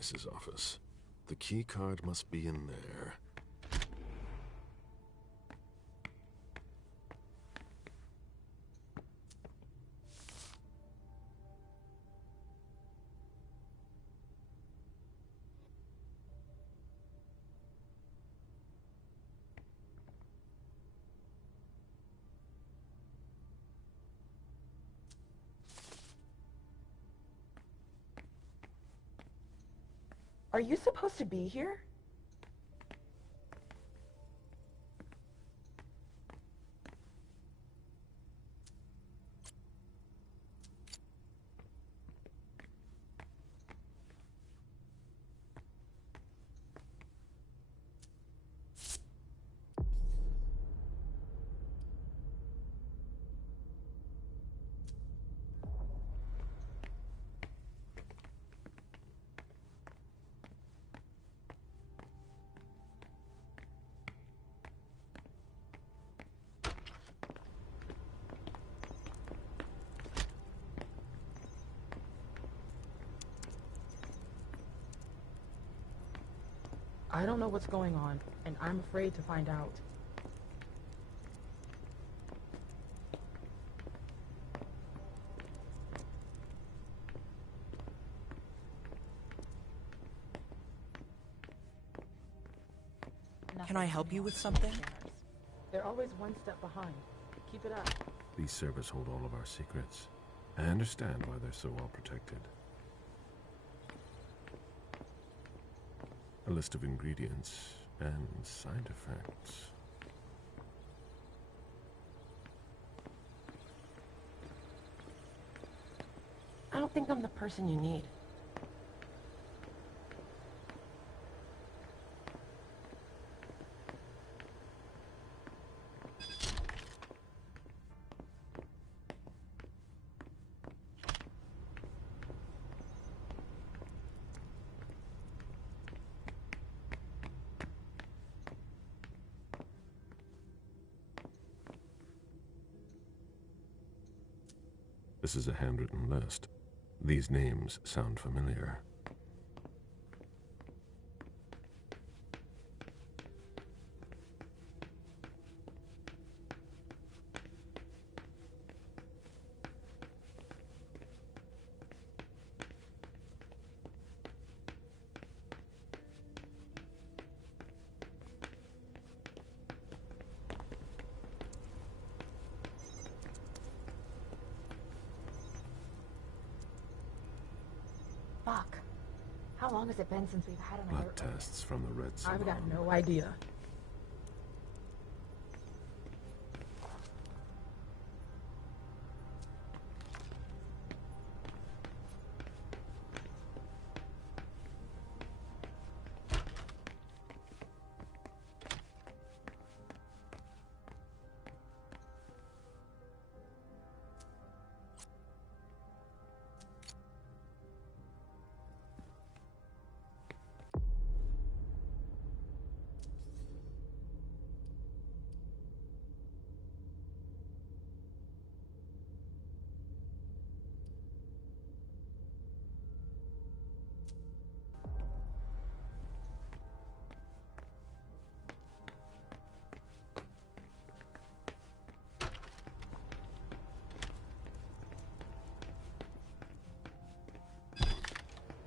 Gaius' office. The key card must be in there. Are you supposed to be here? I don't know what's going on, and I'm afraid to find out. Can I help you with something? They're always one step behind. Keep it up. These servers hold all of our secrets. I understand why they're so well protected. A list of ingredients and side effects. I don't think I'm the person you need. This is a handwritten list. These names sound familiar. Fuck. How long has it been since we've had an Blood alert? tests from the Red Salon. I've got no idea.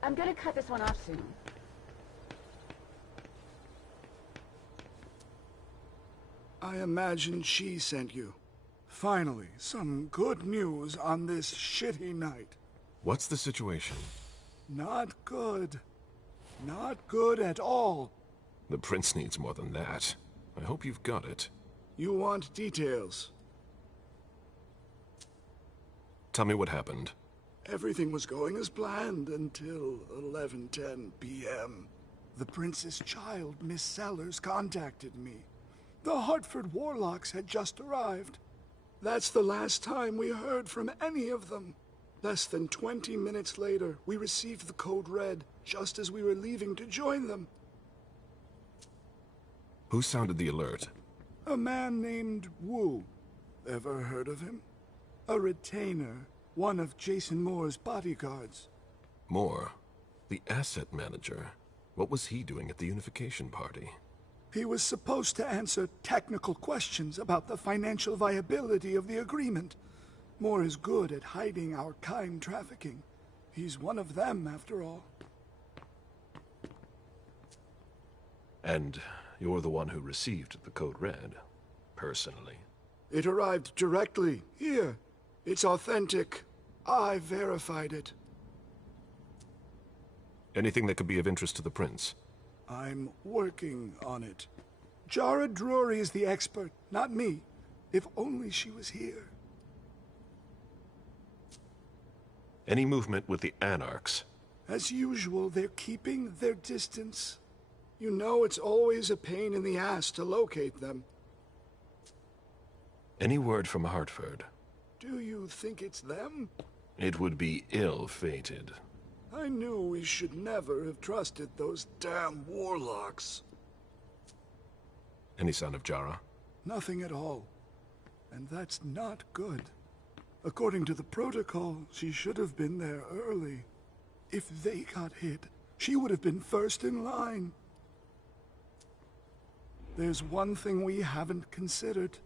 I'm gonna cut this one off soon. I imagine she sent you. Finally, some good news on this shitty night. What's the situation? Not good. Not good at all. The prince needs more than that. I hope you've got it. You want details. Tell me what happened. Everything was going as planned until 11:10 p.m. The prince's child, Miss Sellers, contacted me. The Hartford Warlocks had just arrived. That's the last time we heard from any of them. Less than 20 minutes later, we received the code red, just as we were leaving to join them. Who sounded the alert? A man named Wu. Ever heard of him? A retainer, one of Jason Moore's bodyguards. Moore? The asset manager. What was he doing at the unification party? He was supposed to answer technical questions about the financial viability of the agreement. Moore is good at hiding our kind trafficking. He's one of them, after all. And you're the one who received the Code Red, personally. It arrived directly, here. It's authentic. I verified it. Anything that could be of interest to the Prince? I'm working on it. Jara Drury is the expert, not me. If only she was here. Any movement with the Anarchs? As usual, they're keeping their distance. You know it's always a pain in the ass to locate them. Any word from Hartford? Do you think it's them? It would be ill-fated. I knew we should never have trusted those damn warlocks. Any sign of Jara? Nothing at all. And that's not good. According to the protocol, she should have been there early. If they got hit, she would have been first in line. There's one thing we haven't considered.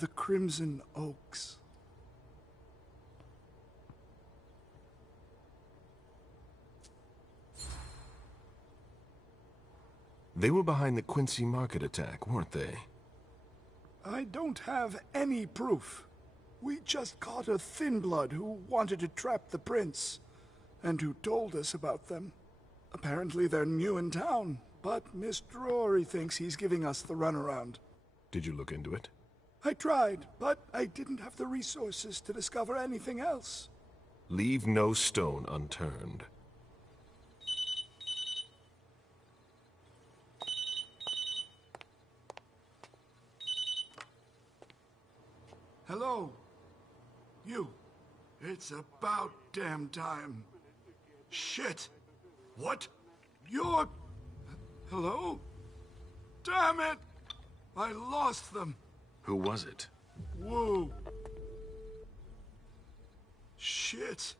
The Crimson Oaks. They were behind the Quincy Market attack, weren't they? I don't have any proof. We just caught a thin blood who wanted to trap the prince, and who told us about them. Apparently they're new in town, but Miss Drury thinks he's giving us the runaround. Did you look into it? I tried, but I didn't have the resources to discover anything else. Leave no stone unturned. Hello? You. It's about damn time. Shit! What? You're... Hello? Damn it! I lost them. Who was it? Whoa. Shit.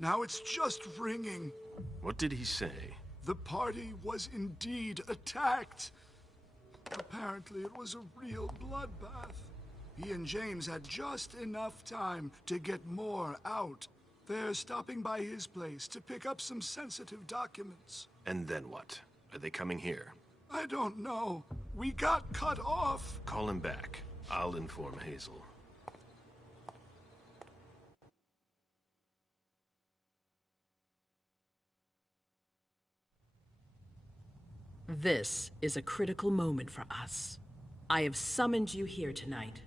Now it's just ringing. What did he say? The party was indeed attacked. Apparently it was a real bloodbath. He and James had just enough time to get more out. They're stopping by his place to pick up some sensitive documents. And then what? Are they coming here? I don't know. We got cut off. Call him back. I'll inform Hazel. This is a critical moment for us. I have summoned you here tonight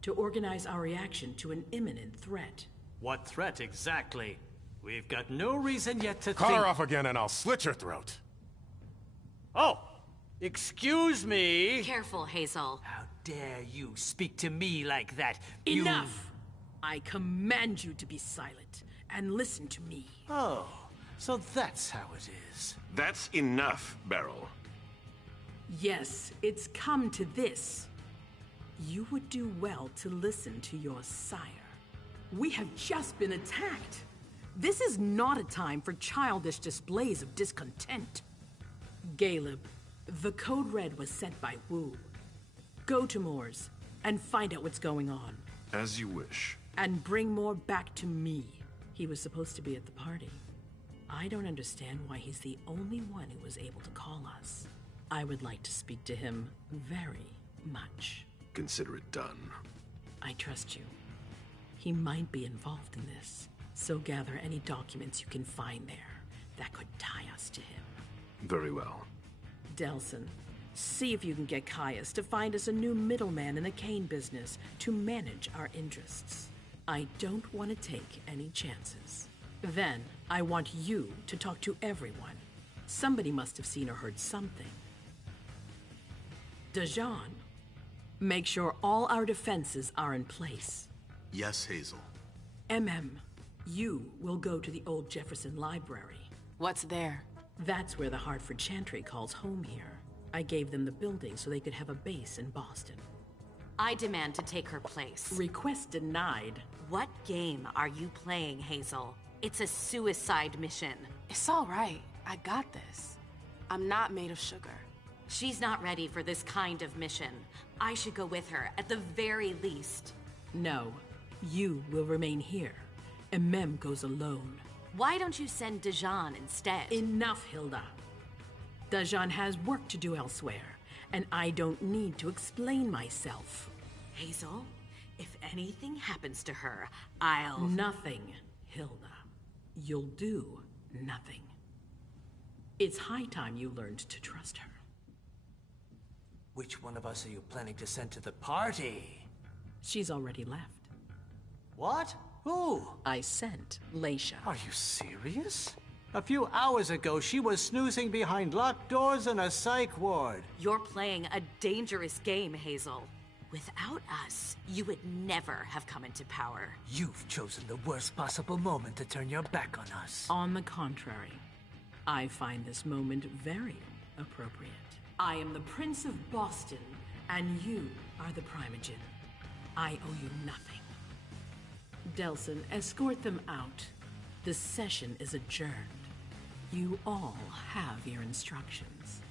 to organize our reaction to an imminent threat. What threat exactly? We've got no reason yet to Cut think... her off again and I'll slit your throat. Oh! Excuse me! Careful, Hazel. How dare you speak to me like that? Enough! I command you to be silent and listen to me. Oh, so that's how it is. That's enough, Beryl. Yes, it's come to this. You would do well to listen to your sire. We have just been attacked. This is not a time for childish displays of discontent. Caleb, the Code Red was sent by Wu. Go to Moore's and find out what's going on. As you wish. And bring Moore back to me. He was supposed to be at the party. I don't understand why he's the only one who was able to call us. I would like to speak to him very much. Consider it done. I trust you. He might be involved in this, so gather any documents you can find there that could tie us to him. Very well. Delson, see if you can get Caius to find us a new middleman in the cane business to manage our interests. I don't want to take any chances. Then, I want you to talk to everyone. Somebody must have seen or heard something. Dejan, make sure all our defenses are in place. Yes, Hazel. You will go to the old Jefferson Library. What's there? That's where the Hartford Chantry calls home here. I gave them the building so they could have a base in Boston. I demand to take her place. Request denied. What game are you playing, Hazel? It's a suicide mission. It's all right. I got this. I'm not made of sugar. She's not ready for this kind of mission. I should go with her, at the very least. No, you will remain here, and Mem goes alone. Why don't you send Dijon instead? Enough, Hilda. Dijon has work to do elsewhere, and I don't need to explain myself. Hazel, if anything happens to her, I'll... Nothing, Hilda. You'll do nothing. It's high time you learned to trust her. Which one of us are you planning to send to the party? She's already left. What? Who? I sent Leisha. Are you serious? A few hours ago, she was snoozing behind locked doors in a psych ward. You're playing a dangerous game, Hazel. Without us, you would never have come into power. You've chosen the worst possible moment to turn your back on us. On the contrary, I find this moment very appropriate. I am the Prince of Boston, and you are the Primogen. I owe you nothing. Delson, escort them out. The session is adjourned. You all have your instructions.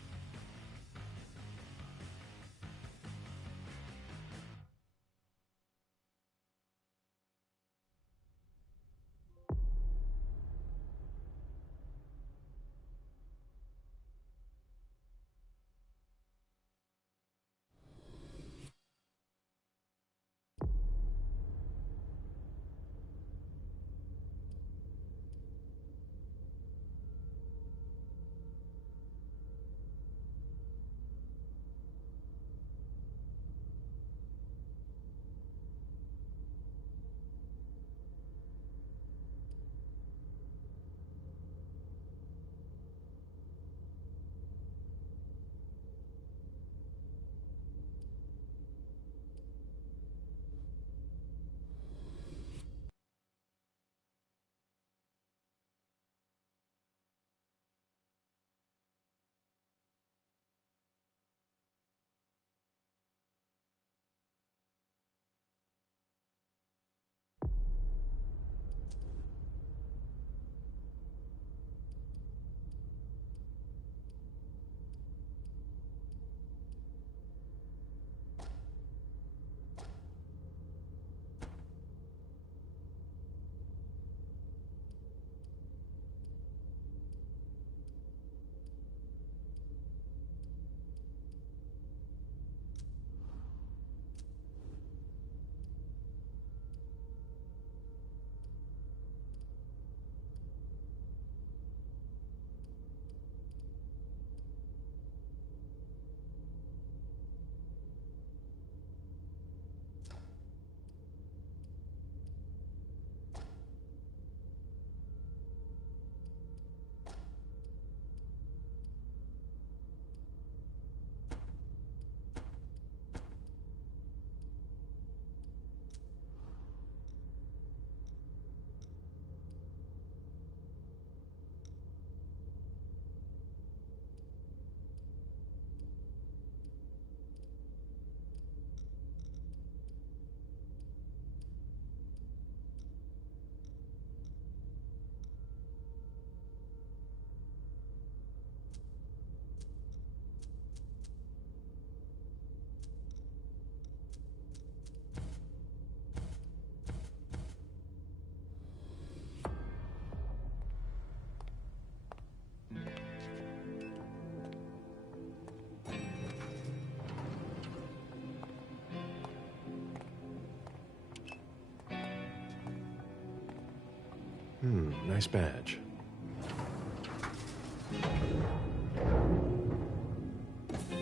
Nice badge.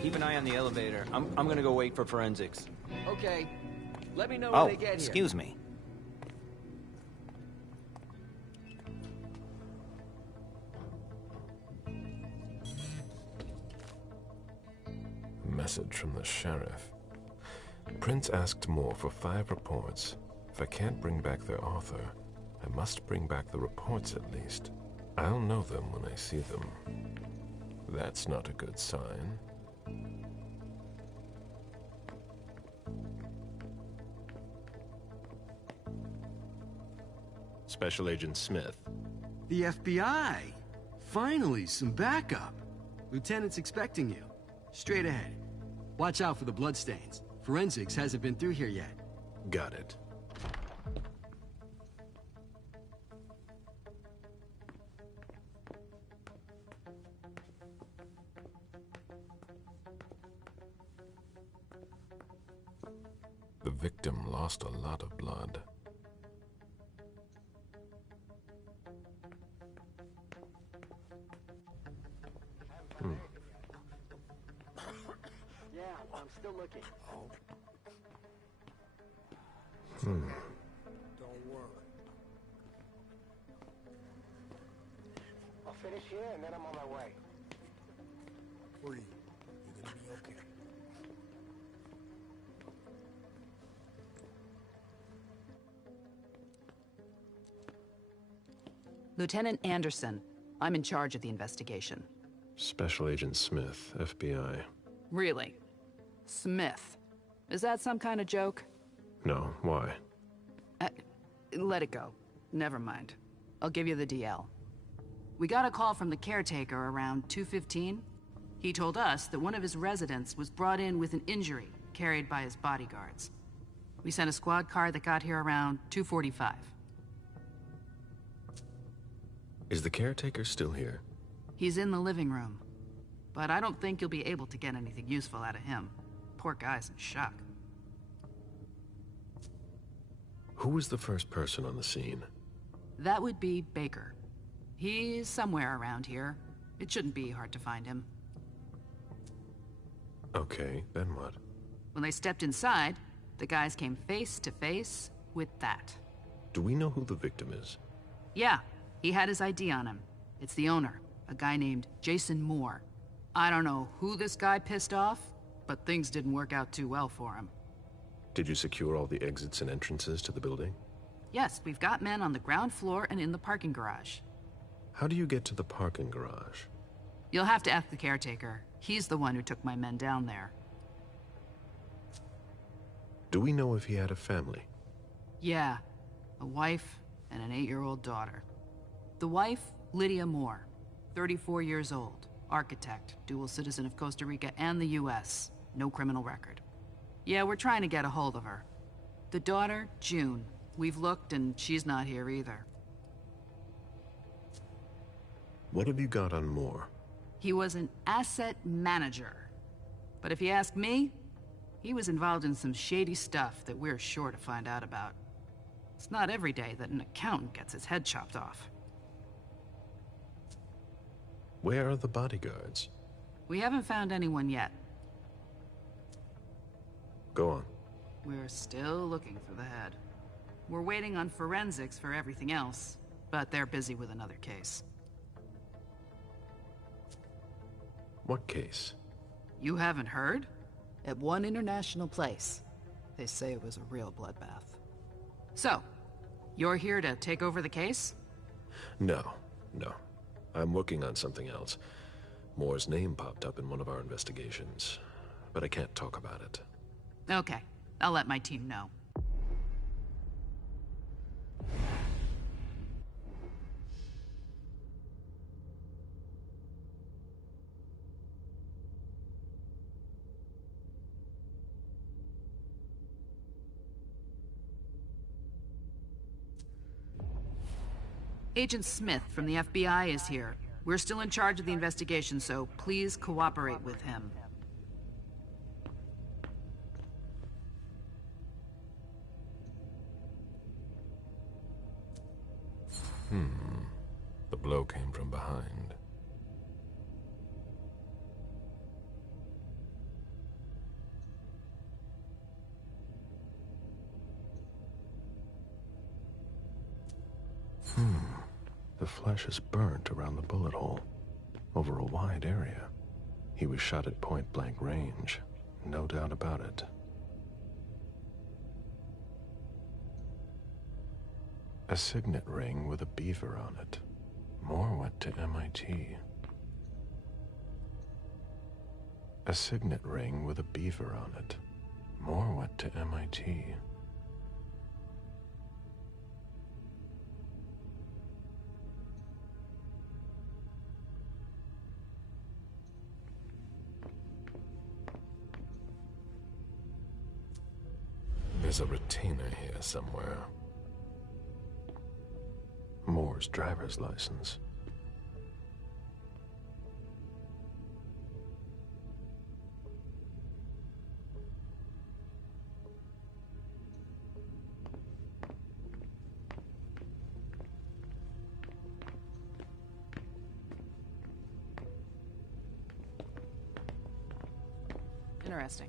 Keep an eye on the elevator. I'm gonna go wait for forensics. Okay. Let me know when they get here. Excuse me. Message from the sheriff. Prince asked more for 5 reports. If I can't bring back their author, I must bring back the reports at least. I'll know them when I see them. That's not a good sign. Special Agent Smith. The FBI! Finally, some backup. Lieutenant's expecting you. Straight ahead. Watch out for the bloodstains. Forensics hasn't been through here yet. Got it. The victim lost a lot of blood. Yeah, I'm still looking. Don't worry. I'll finish here and then I'm on my way. Free. You're gonna be okay. Lieutenant Anderson, I'm in charge of the investigation. Special Agent Smith, FBI. Really? Smith? Is that some kind of joke? No, why? Let it go. Never mind. I'll give you the DL. We got a call from the caretaker around 2:15. He told us that one of his residents was brought in with an injury carried by his bodyguards. We sent a squad car that got here around 2:45. Is the caretaker still here? He's in the living room, but I don't think you'll be able to get anything useful out of him. Poor guy's in shock. Who was the first person on the scene? That would be Baker. He's somewhere around here. It shouldn't be hard to find him. Okay, then what? When they stepped inside, the guys came face to face with that. Do we know who the victim is? Yeah, he had his ID on him. It's the owner, a guy named Jason Moore. I don't know who this guy pissed off, but things didn't work out too well for him. Did you secure all the exits and entrances to the building? Yes, we've got men on the ground floor and in the parking garage. How do you get to the parking garage? You'll have to ask the caretaker. He's the one who took my men down there. Do we know if he had a family? Yeah, a wife and an 8-year-old daughter. The wife, Lydia Moore, 34 years old, architect, dual citizen of Costa Rica and the US, no criminal record. Yeah, we're trying to get a hold of her. The daughter, June. We've looked and she's not here either. What have you got on Moore? He was an asset manager. But if you ask me, he was involved in some shady stuff that we're sure to find out about. It's not every day that an accountant gets his head chopped off. Where are the bodyguards? We haven't found anyone yet. Go on. We're still looking for the head. We're waiting on forensics for everything else, but they're busy with another case. What case? You haven't heard? At one international place. They say it was a real bloodbath. So, you're here to take over the case? No. I'm working on something else. Moore's name popped up in one of our investigations, but I can't talk about it. Okay, I'll let my team know. Agent Smith from the FBI is here. We're still in charge of the investigation, so please cooperate with him. The blow came from behind. The flesh is burnt around the bullet hole, over a wide area. He was shot at point-blank range, no doubt about it. A signet ring with a beaver on it. Moore went to MIT. A signet ring with a beaver on it. Moore went to MIT. There's a retainer here somewhere. Moore's driver's license. Interesting.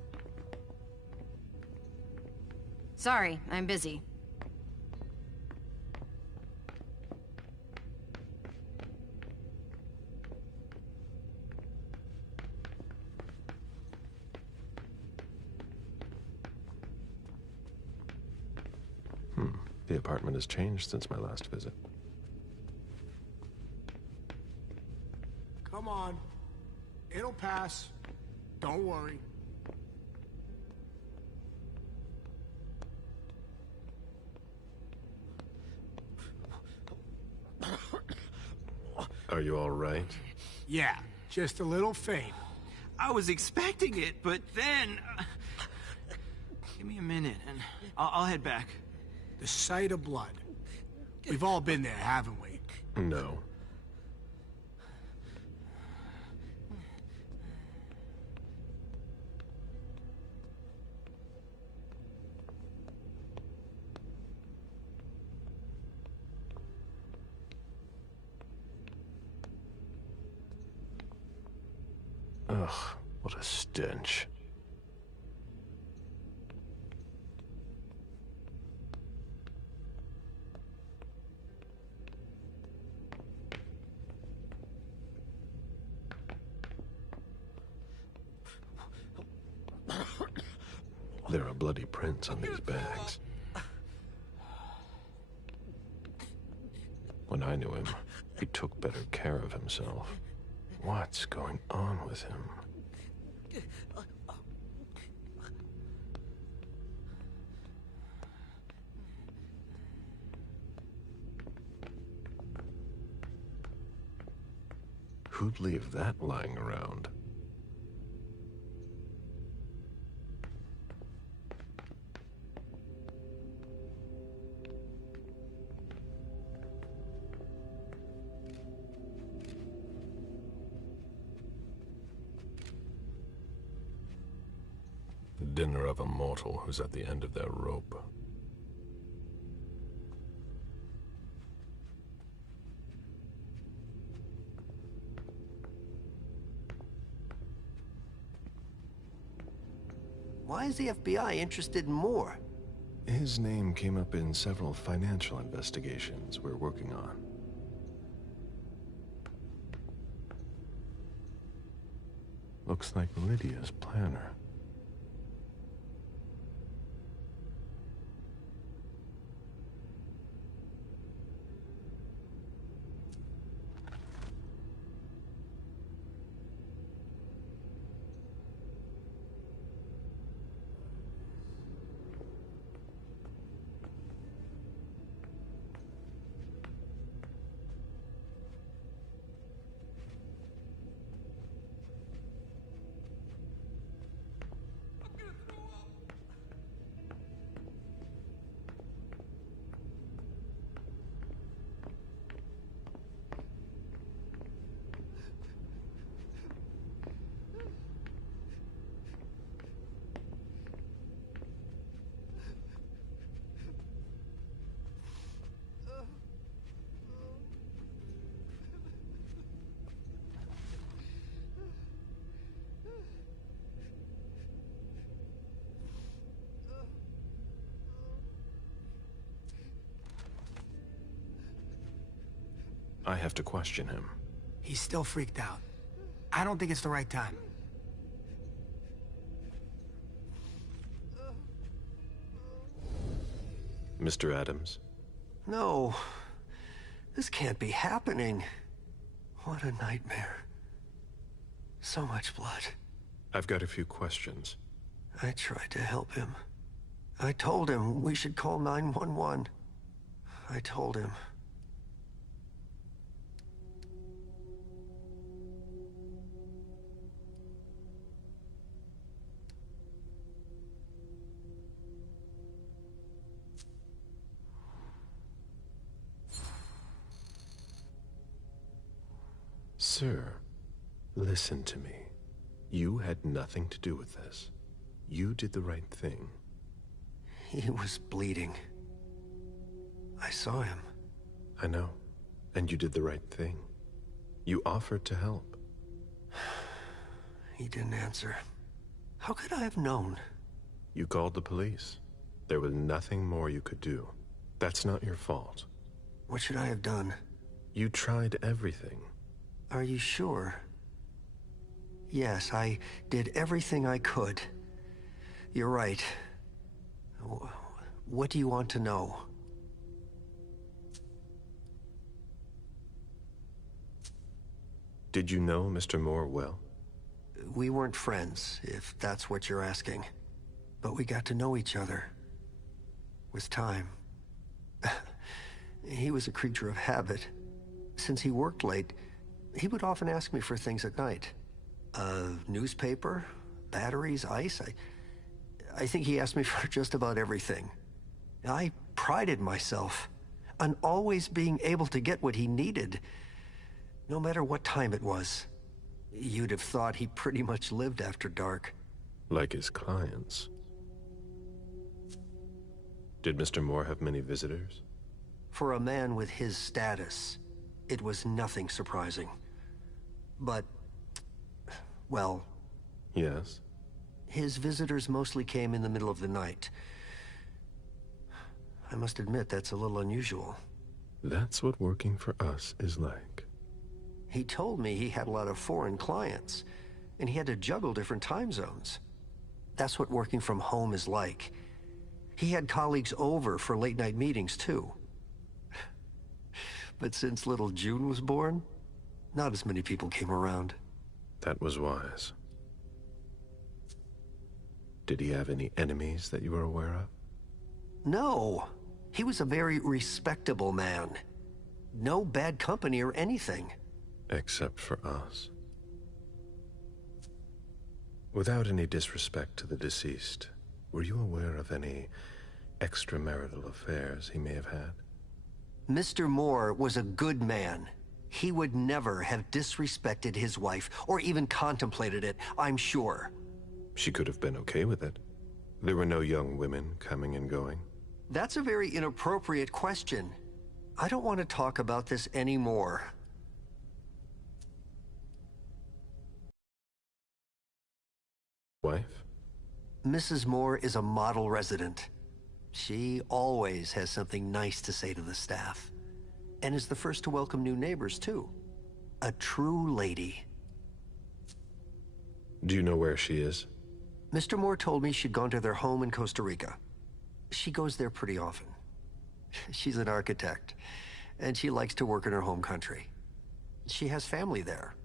Sorry, I'm busy. The apartment has changed since my last visit. Come on. It'll pass. Don't worry. Are you all right? Yeah, just a little faint. I was expecting it, but then... give me a minute, and I'll head back. The sight of blood. We've all been there, haven't we? No. Ugh, what a stench. There are bloody prints on these bags. When I knew him, he took better care of himself. What's going on with him? Who'd leave that lying around? The dinner of a mortal who's at the end of their rope. Why is the FBI interested in Moore? His name came up in several financial investigations we're working on. Looks like Lydia's planner. I have to question him. He's still freaked out. I don't think it's the right time. Mr. Adams? No. This can't be happening. What a nightmare. So much blood. I've got a few questions. I tried to help him. I told him we should call 911. I told him. Sir, listen to me. You had nothing to do with this. You did the right thing. He was bleeding. I saw him. I know. And you did the right thing. You offered to help. He didn't answer. How could I have known? You called the police. There was nothing more you could do. That's not your fault. What should I have done? You tried everything. Are you sure? Yes, I did everything I could. You're right. What do you want to know? Did you know Mr. Moore well? We weren't friends, if that's what you're asking. But we got to know each other. With time. He was a creature of habit. Since he worked late, he would often ask me for things at night. A newspaper, batteries, ice. I think he asked me for just about everything. I prided myself on always being able to get what he needed, no matter what time it was. You'd have thought he pretty much lived after dark. Like his clients. Did Mr. Moore have many visitors? For a man with his status, it was nothing surprising. But, well... Yes? His visitors mostly came in the middle of the night. I must admit, that's a little unusual. That's what working for us is like. He told me he had a lot of foreign clients, and he had to juggle different time zones. That's what working from home is like. He had colleagues over for late-night meetings, too. But since little June was born, not as many people came around. That was wise. Did he have any enemies that you were aware of? No. He was a very respectable man. No bad company or anything. Except for us. Without any disrespect to the deceased, were you aware of any extramarital affairs he may have had? Mr. Moore was a good man. He would never have disrespected his wife, or even contemplated it, I'm sure. She could have been okay with it. There were no young women coming and going. That's a very inappropriate question. I don't want to talk about this anymore. Wife? Mrs. Moore is a model resident. She always has something nice to say to the staff. And is the first to welcome new neighbors, too. A true lady. Do you know where she is? Mr. Moore told me she'd gone to their home in Costa Rica. She goes there pretty often. She's an architect, and she likes to work in her home country. She has family there.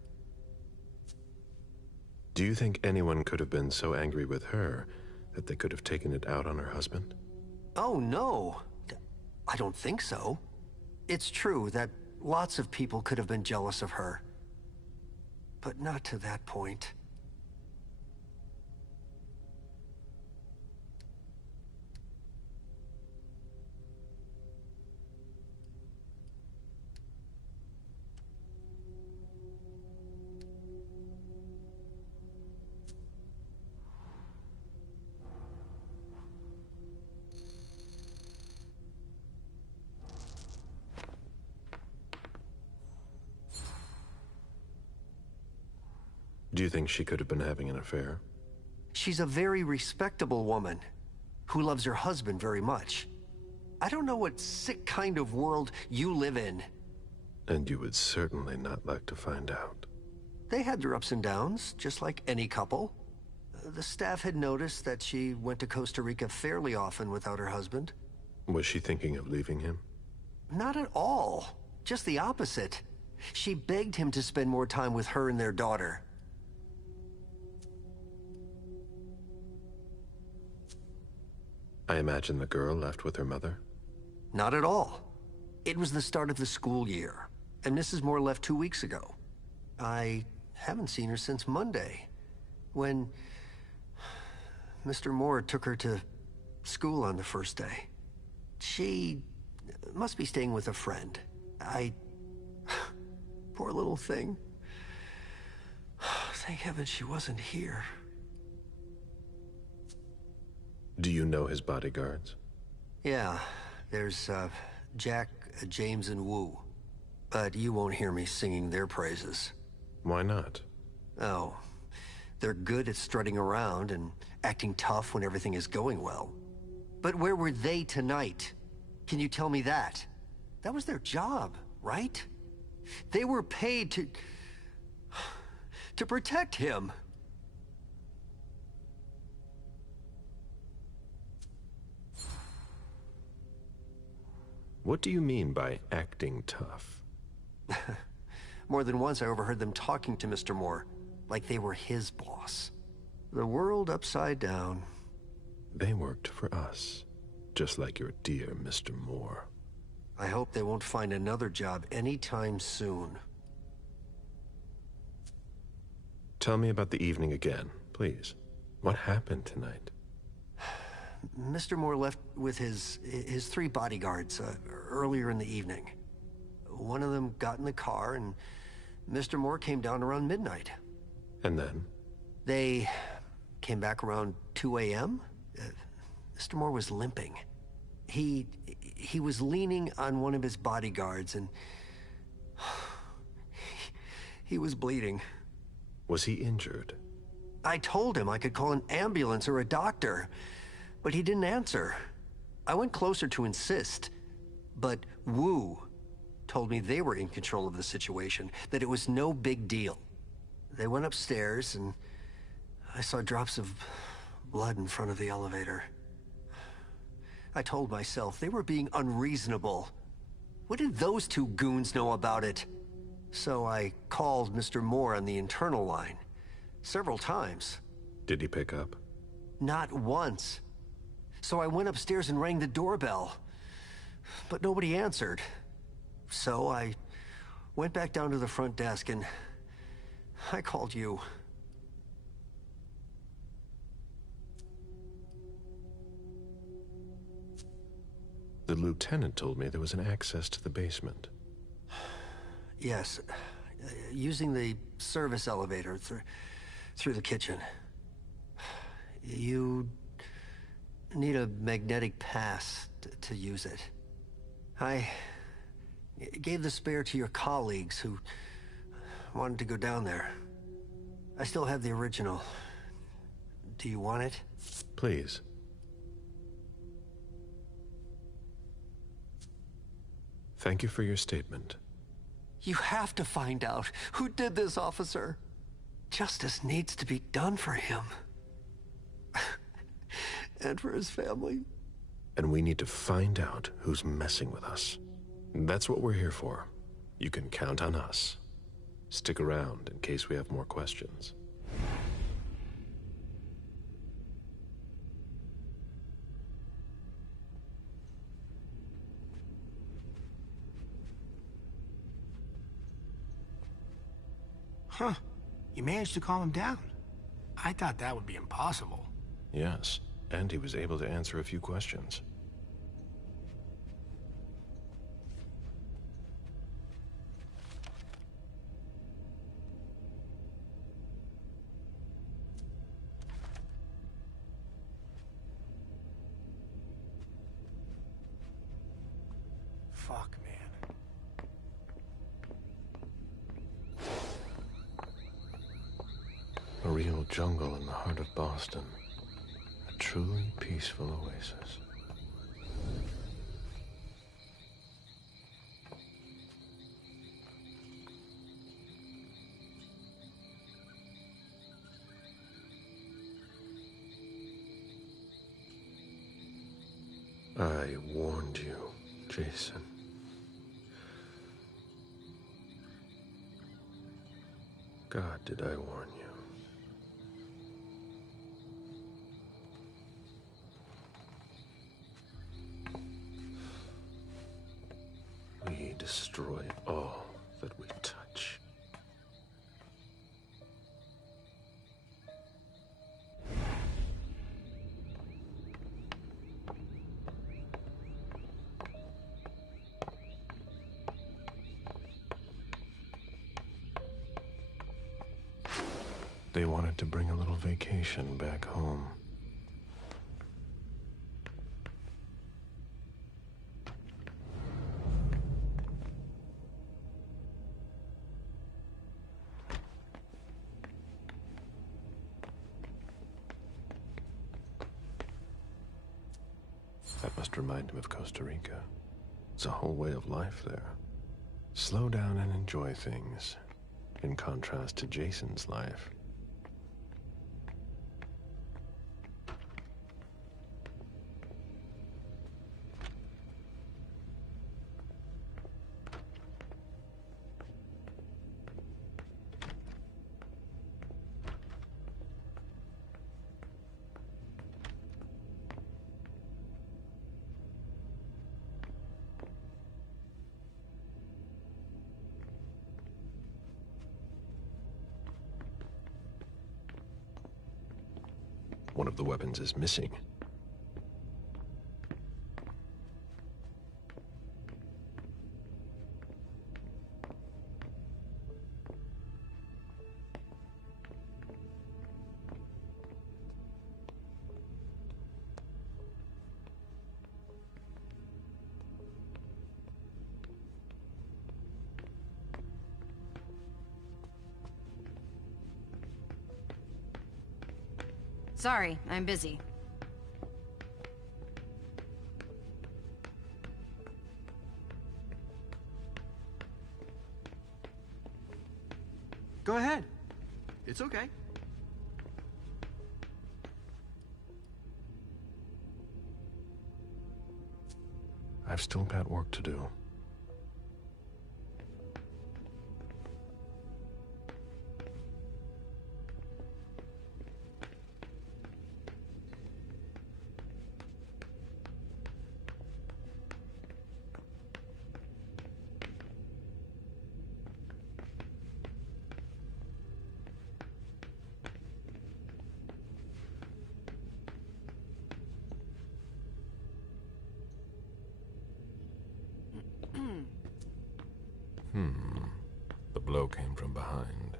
Do you think anyone could have been so angry with her that they could have taken it out on her husband? Oh, no. I don't think so. It's true that lots of people could have been jealous of her. But not to that point. Do you think she could have been having an affair? She's a very respectable woman who loves her husband very much. I don't know what sick kind of world you live in. And you would certainly not like to find out. They had their ups and downs, just like any couple. The staff had noticed that she went to Costa Rica fairly often without her husband. Was she thinking of leaving him? Not at all. Just the opposite. She begged him to spend more time with her and their daughter. I imagine the girl left with her mother? Not at all. It was the start of the school year, and Mrs. Moore left 2 weeks ago. I haven't seen her since Monday, when Mr. Moore took her to school on the first day. She must be staying with a friend. Poor little thing. Thank heaven she wasn't here. Do you know his bodyguards? Yeah, there's, Jack, James, and Wu. But you won't hear me singing their praises. Why not? Oh, they're good at strutting around and acting tough when everything is going well. But where were they tonight? Can you tell me that? That was their job, right? They were paid to protect him. What do you mean by acting tough? More than once I overheard them talking to Mr. Moore, like they were his boss. The world upside down. They worked for us, just like your dear Mr. Moore. I hope they won't find another job anytime soon. Tell me about the evening again, please. What happened tonight? Mr. Moore left with his 3 bodyguards earlier in the evening. One of them got in the car, and Mr. Moore came down around midnight. And then? They came back around 2 a.m. Mr. Moore was limping. He was leaning on one of his bodyguards, and he was bleeding. Was he injured? I told him I could call an ambulance or a doctor, but he didn't answer. I went closer to insist, but Wu told me they were in control of the situation, that it was no big deal. They went upstairs, and I saw drops of blood in front of the elevator. I told myself they were being unreasonable. What did those 2 goons know about it? So I called Mr. Moore on the internal line several times. Did he pick up? Not once. So I went upstairs and rang the doorbell, but nobody answered. So I went back down to the front desk and I called you. The lieutenant told me there was an access to the basement. Yes, using the service elevator through the kitchen. You need a magnetic pass to use it. I gave the spare to your colleagues who wanted to go down there. I still have the original. Do you want it? Please. Thank you for your statement. You have to find out who did this, officer. Justice needs to be done for him. And for his family. And we need to find out who's messing with us. That's what we're here for. You can count on us. Stick around in case we have more questions. Huh. You managed to calm him down. I thought that would be impossible. Yes, and he was able to answer a few questions. Fuck, man. A real jungle in the heart of Boston. A truly peaceful oasis. I warned you, Jason. God, did I warn you? We destroy all that we touch. They wanted to bring a little vacation back home. That must remind him of Costa Rica. It's a whole way of life there. Slow down and enjoy things, in contrast to Jason's life. One of the weapons is missing. Sorry, I'm busy. Go ahead. It's okay. I've still got work to do. The blow came from behind.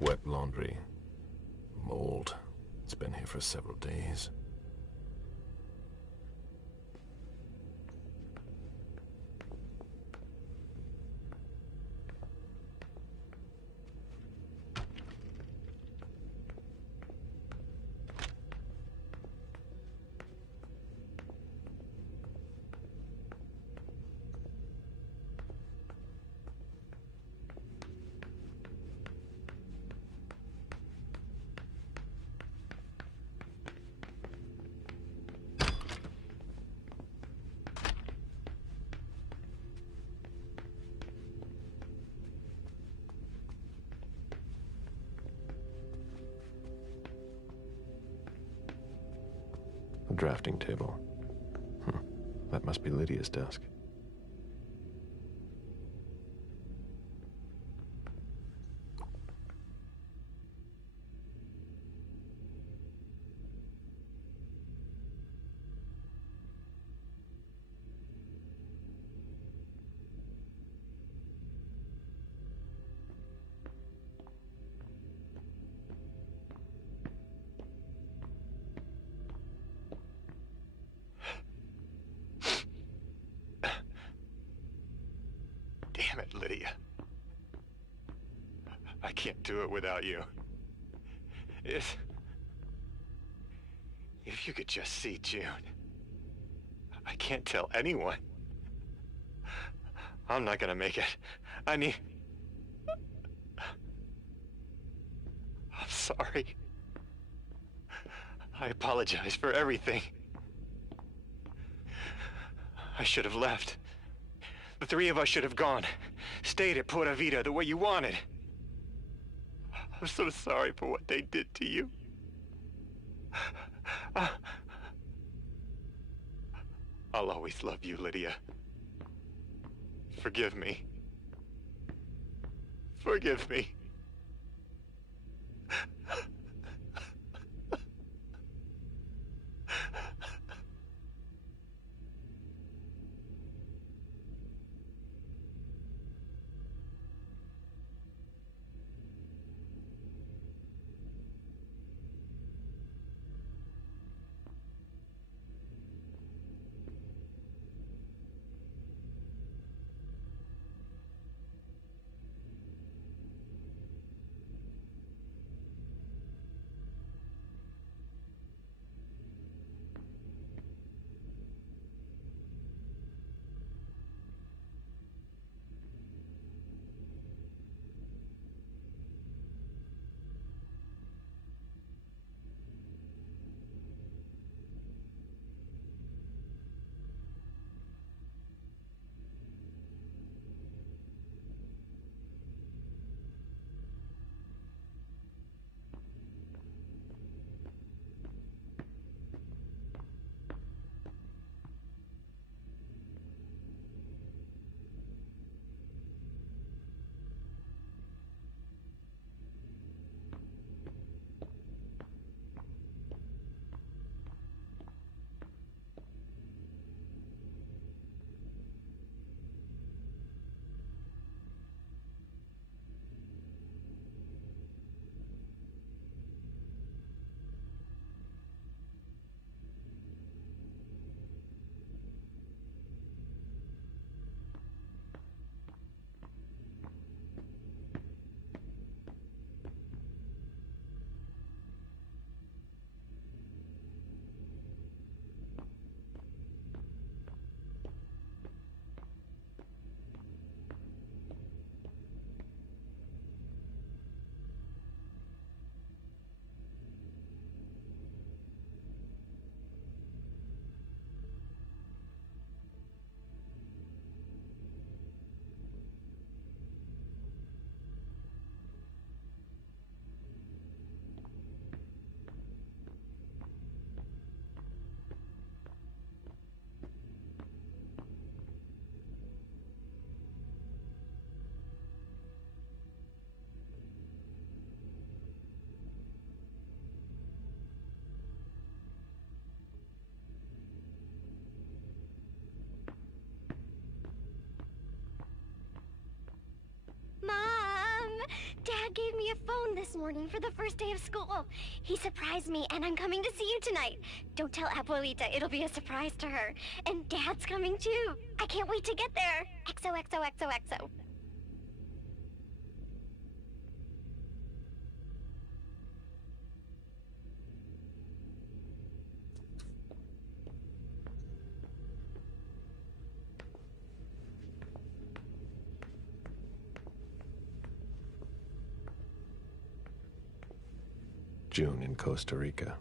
Wet laundry. Mold. It's been here for several days. A drafting table. That must be Lydia's desk. Damn it, Lydia. I can't do it without you. If you could just see June. I can't tell anyone. I'm not gonna make it. I need... sorry. I apologize for everything. I should have left. The three of us should have gone. Stayed at Pura Vida the way you wanted. I'm so sorry for what they did to you. I'll always love you, Lydia. Forgive me. Forgive me. Mom! Dad gave me a phone this morning for the first day of school. He surprised me, and I'm coming to see you tonight. Don't tell Abuelita, it'll be a surprise to her. And Dad's coming too. I can't wait to get there. XOXOXOXO. June in Costa Rica.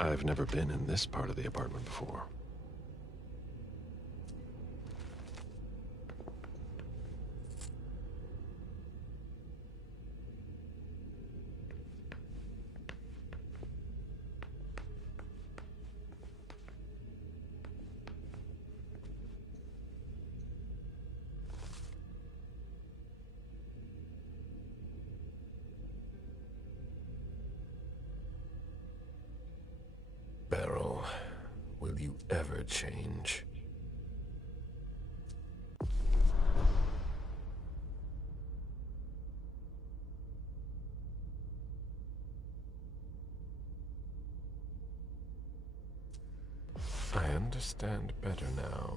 I've never been in this part of the apartment before. Beryl, will you ever change? understand better now.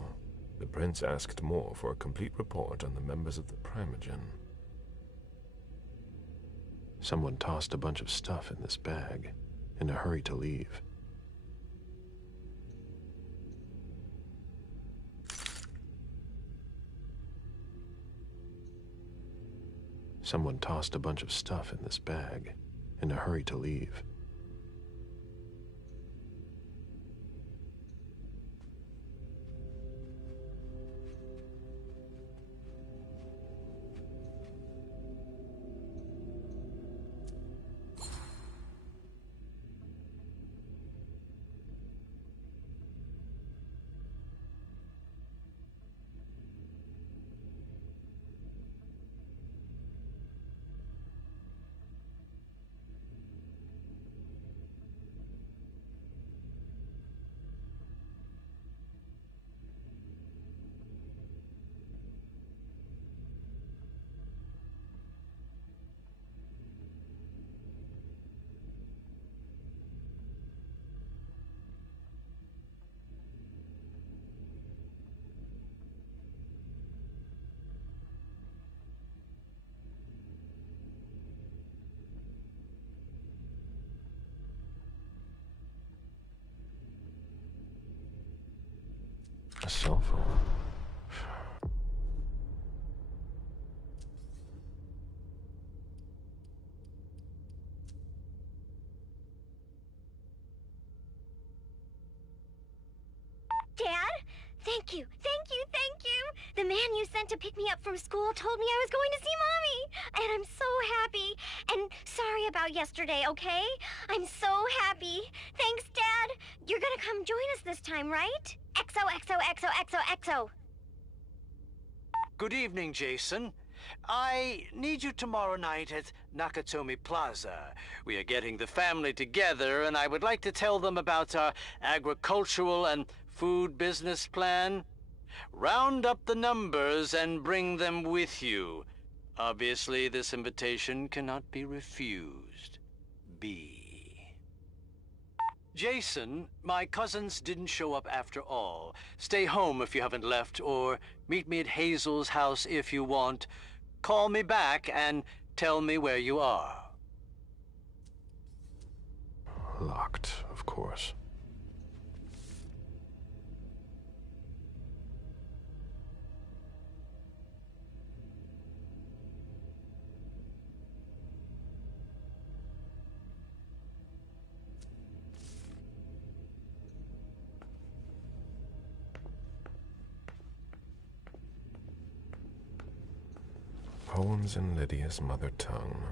The prince asked more for a complete report on the members of the Primogen. Someone tossed a bunch of stuff in this bag, in a hurry to leave. Someone tossed a bunch of stuff in this bag, in a hurry to leave. A cell phone. Dad? Thank you, thank you, thank you! The man you sent to pick me up from school told me I was going to see Mommy! And I'm so happy! And sorry about yesterday, okay? I'm so happy! Thanks, Dad! You're gonna come join us this time, right? XOXOXOXOXO! Good evening, Jason. I need you tomorrow night at Nakatomi Plaza. We are getting the family together, and I would like to tell them about our agricultural and food business plan. Round up the numbers and bring them with you. Obviously, this invitation cannot be refused. B. Jason, my cousins didn't show up after all. Stay home if you haven't left, or meet me at Hazel's house if you want. Call me back and tell me where you are. Locked, of course. Poems in Lydia's mother tongue.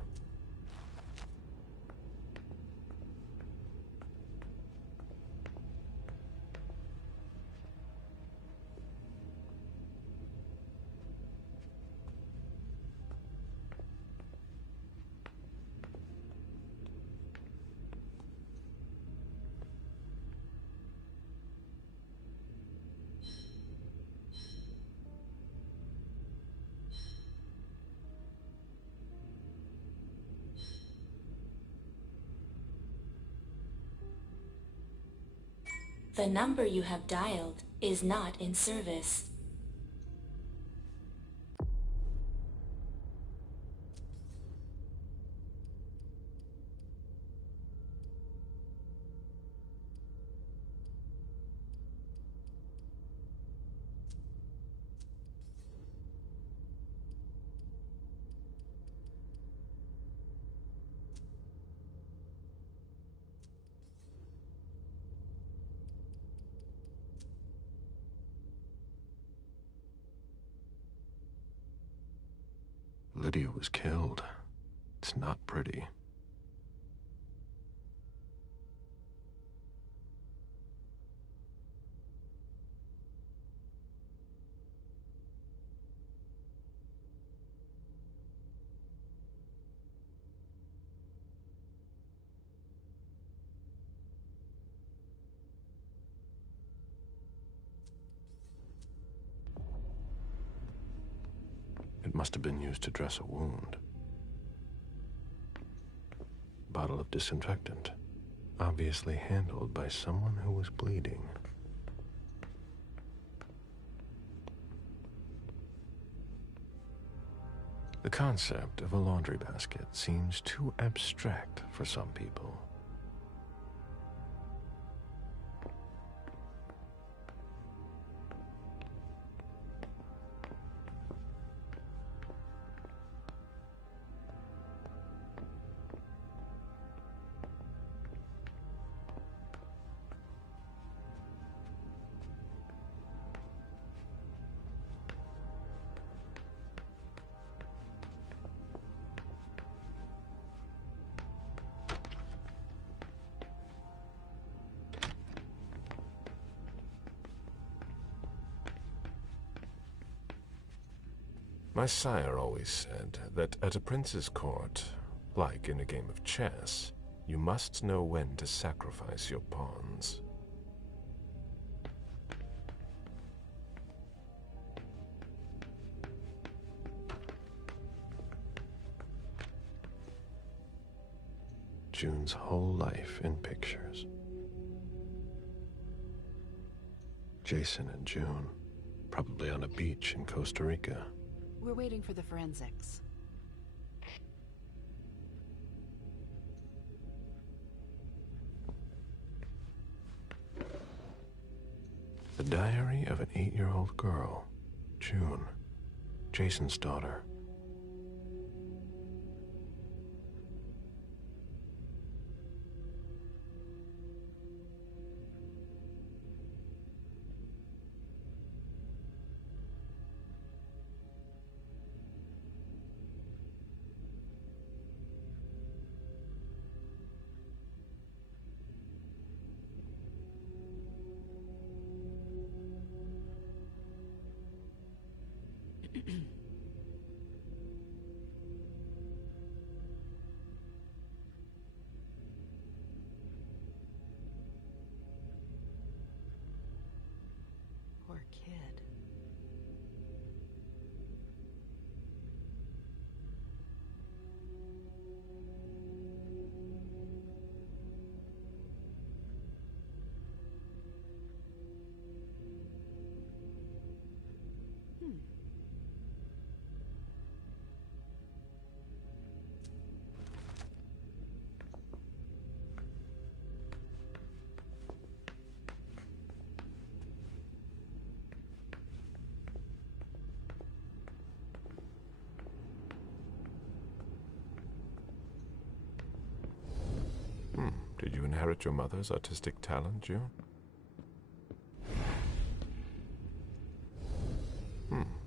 The number you have dialed is not in service. Lydia was killed. It's not pretty. It must have been used to dress a wound. Bottle of disinfectant, obviously handled by someone who was bleeding. The concept of a laundry basket seems too abstract for some people. My sire always said that at a prince's court, like in a game of chess, you must know when to sacrifice your pawns. June's whole life in pictures. Jason and June, probably on a beach in Costa Rica. We're waiting for the forensics. The diary of an 8-year-old girl, June, Jason's daughter. Poor kid. Did you inherit your mother's artistic talent, June?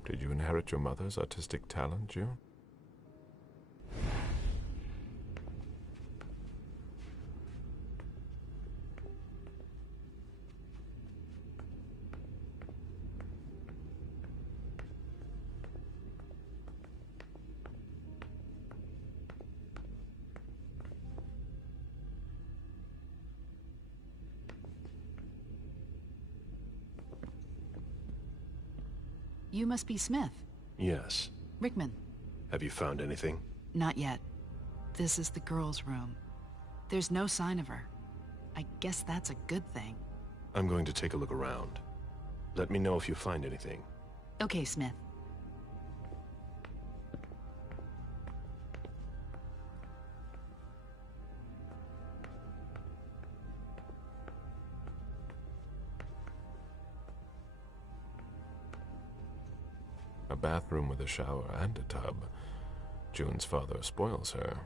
Did you inherit your mother's artistic talent, June? You must be Smith. Yes. Rickman. Have you found anything? Not yet. This is the girl's room. There's no sign of her. I guess that's a good thing. I'm going to take a look around. Let me know if you find anything. Okay, Smith. A bathroom with a shower and a tub. June's father spoils her.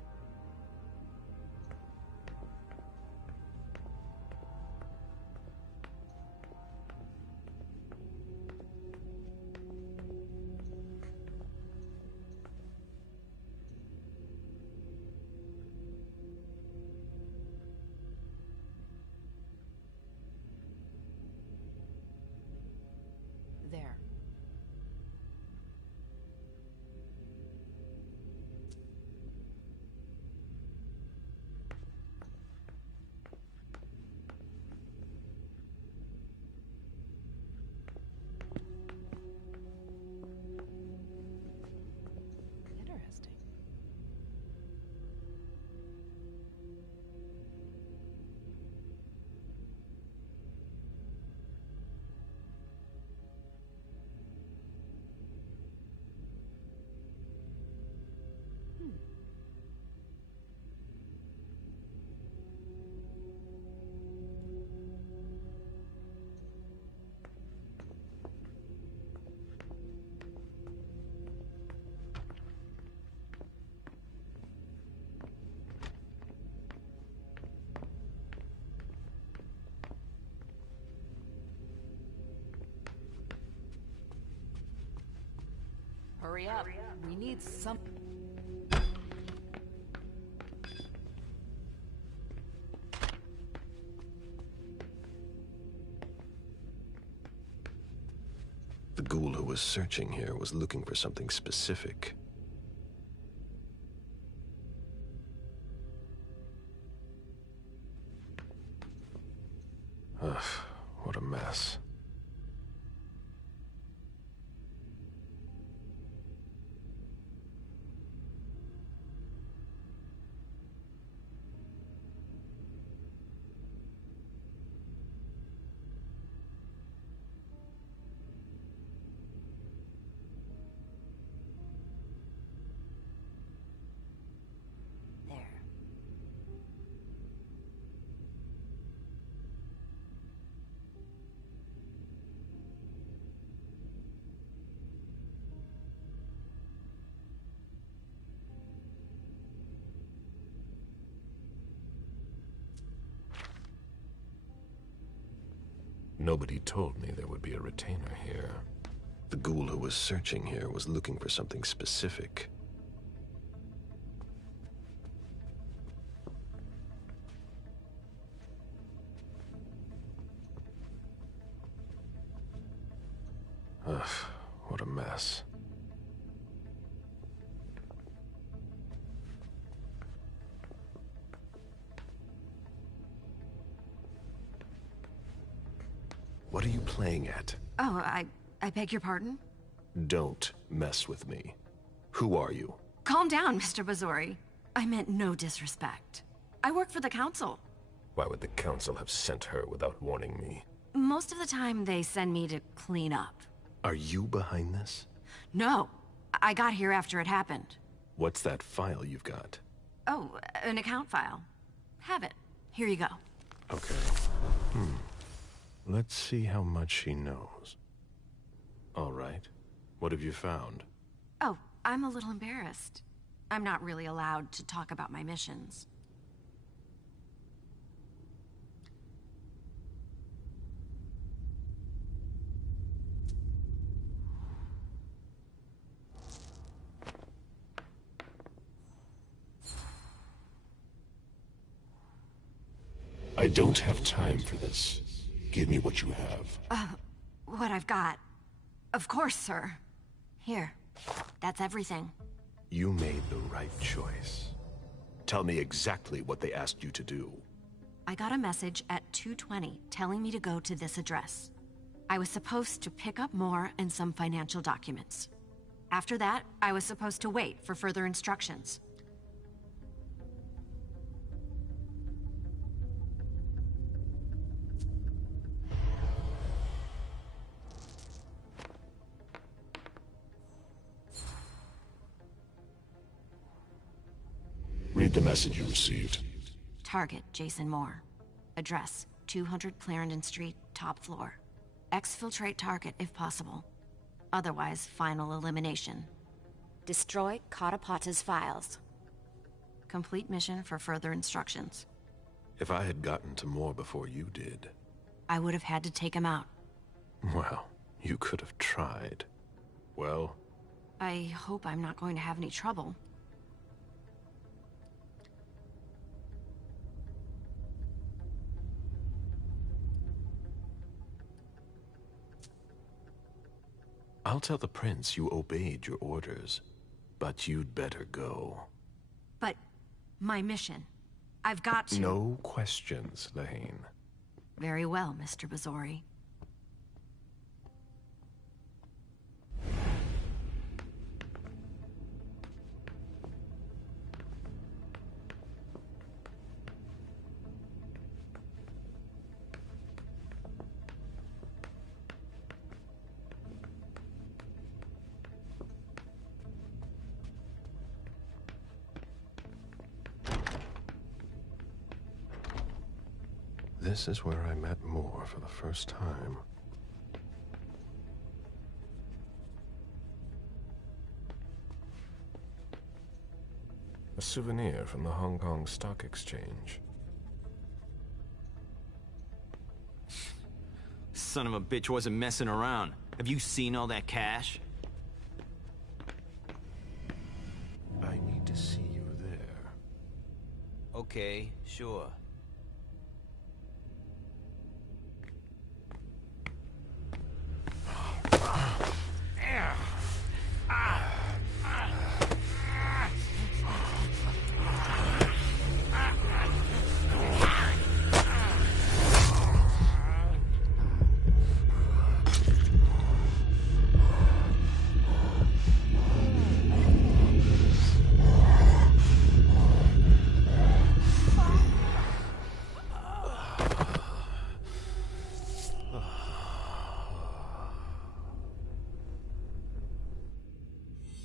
There. Hurry up. We need some... The ghoul who was searching here was looking for something specific. Ugh, what a mess. Nobody told me there would be a retainer here. The ghoul who was searching here was looking for something specific. Ugh, what a mess. What are you playing at? Oh, I beg your pardon? Don't mess with me. Who are you? Calm down, Mr. Bazori. I meant no disrespect. I work for the council. Why would the council have sent her without warning me? Most of the time, they send me to clean up. Are you behind this? No, I got here after it happened. What's that file you've got? Oh, an account file. Have it. Here you go. Okay. Let's see how much she knows. All right. What have you found? Oh, I'm a little embarrassed. I'm not really allowed to talk about my missions. I don't have time for this. Give me what you have. What I've got. Of course, sir. Here. That's everything. You made the right choice. Tell me exactly what they asked you to do. I got a message at 2:20 telling me to go to this address. I was supposed to pick up more and some financial documents. After that, I was supposed to wait for further instructions. Read the message you received. Target, Jason Moore. Address, 200 Clarendon Street, top floor. Exfiltrate target if possible. Otherwise, final elimination. Destroy Katapata's files. Complete mission for further instructions. If I had gotten to Moore before you did... I would have had to take him out. Well, you could have tried. Well? I hope I'm not going to have any trouble. I'll tell the prince you obeyed your orders, but you'd better go. But my mission, I've got to... No questions, Lane. Very well, Mr. Bazori. This is where I met Moore for the first time. A souvenir from the Hong Kong Stock Exchange. Son of a bitch wasn't messing around. Have you seen all that cash? Okay, sure.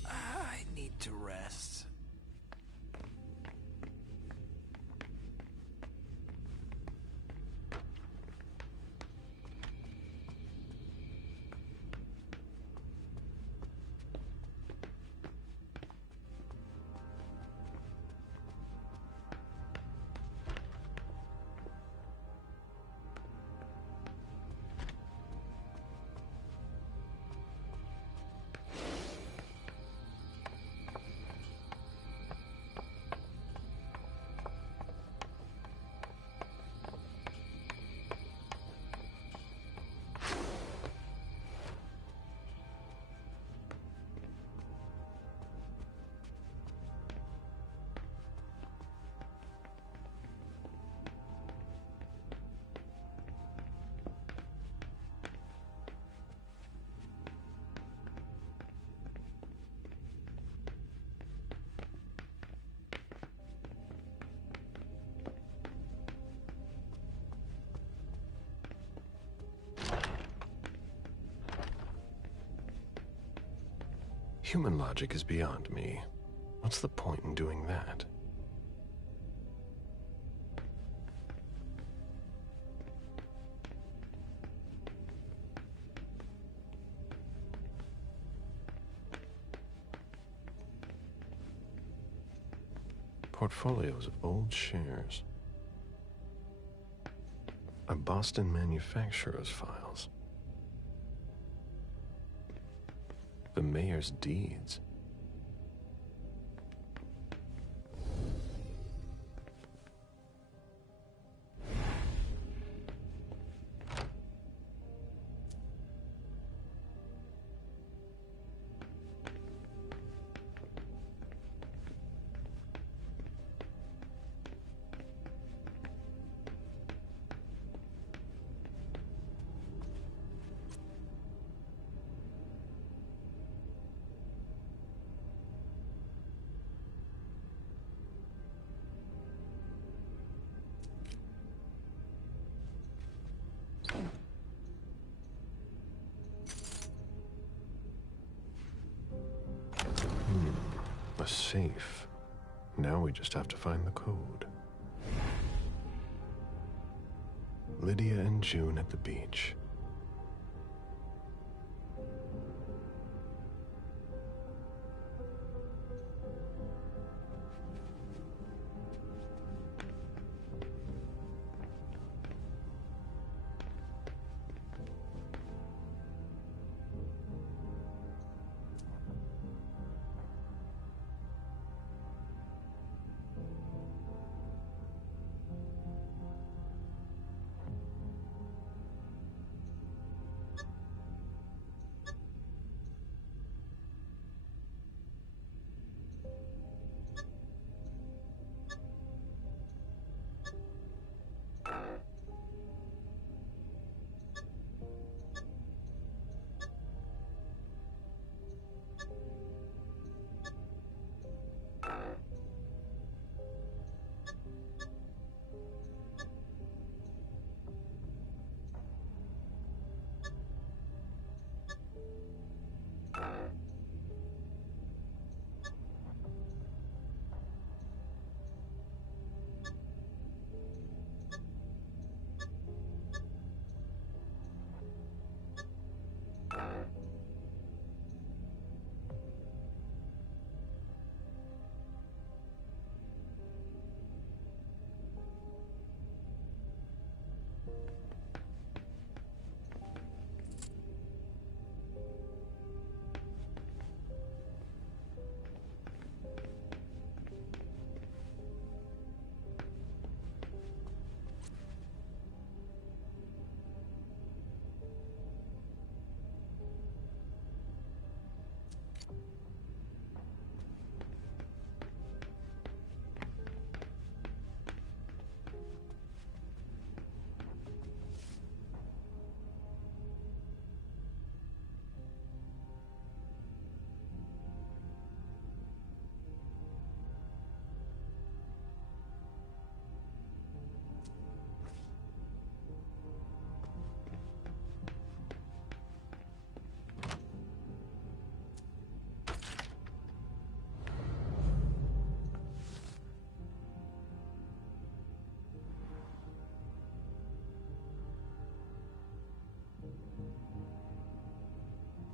I need to rest. Human logic is beyond me. What's the point in doing that? Portfolios of old shares. A Boston manufacturer's files. The mayor's deeds. A safe. Now we just have to find the code. Lydia and June at the beach.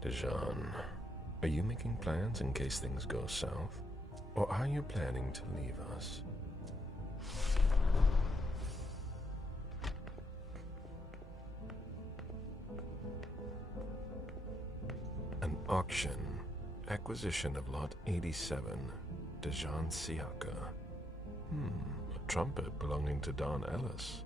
Dijon, are you making plans in case things go south? Or are you planning to leave us? An auction. Acquisition of Lot 87. Dijon Siaka. A trumpet belonging to Don Ellis.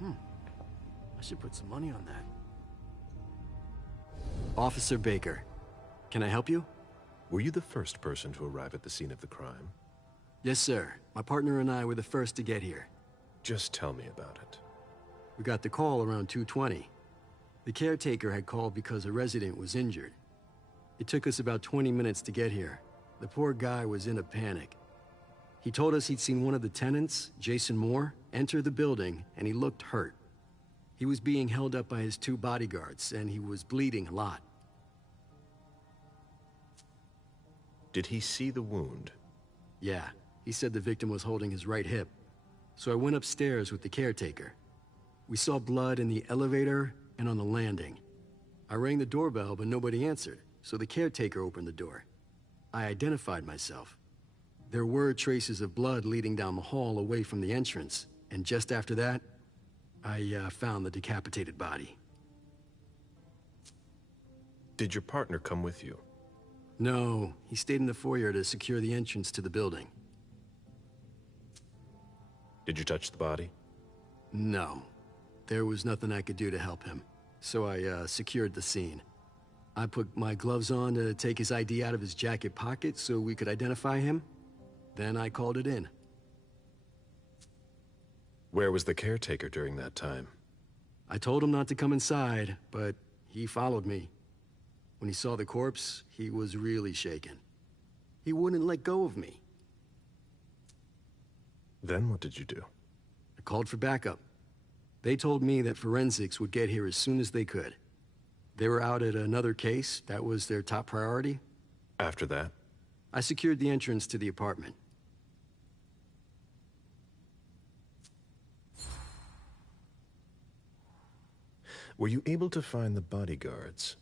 I should put some money on that. Officer Baker, can I help you? Were you the first person to arrive at the scene of the crime? Yes, sir. My partner and I were the first to get here. Just tell me about it. We got the call around 2:20. The caretaker had called because a resident was injured. It took us about 20 minutes to get here. The poor guy was in a panic. He told us he'd seen one of the tenants, Jason Moore, enter the building, and he looked hurt. He was being held up by his 2 bodyguards, and he was bleeding a lot. Did he see the wound? Yeah, he said the victim was holding his right hip. So I went upstairs with the caretaker. We saw blood in the elevator and on the landing. I rang the doorbell, but nobody answered, so the caretaker opened the door. I identified myself. There were traces of blood leading down the hall away from the entrance, and just after that, I found the decapitated body. Did your partner come with you? No, he stayed in the foyer to secure the entrance to the building. Did you touch the body? No. There was nothing I could do to help him, so I secured the scene. I put my gloves on to take his ID out of his jacket pocket so we could identify him. Then I called it in. Where was the caretaker during that time? I told him not to come inside, but he followed me. When he saw the corpse, he was really shaken. He wouldn't let go of me. Then what did you do? I called for backup. They told me that forensics would get here as soon as they could. They were out at another case. That was their top priority. After that? I secured the entrance to the apartment. Were you able to find the bodyguards?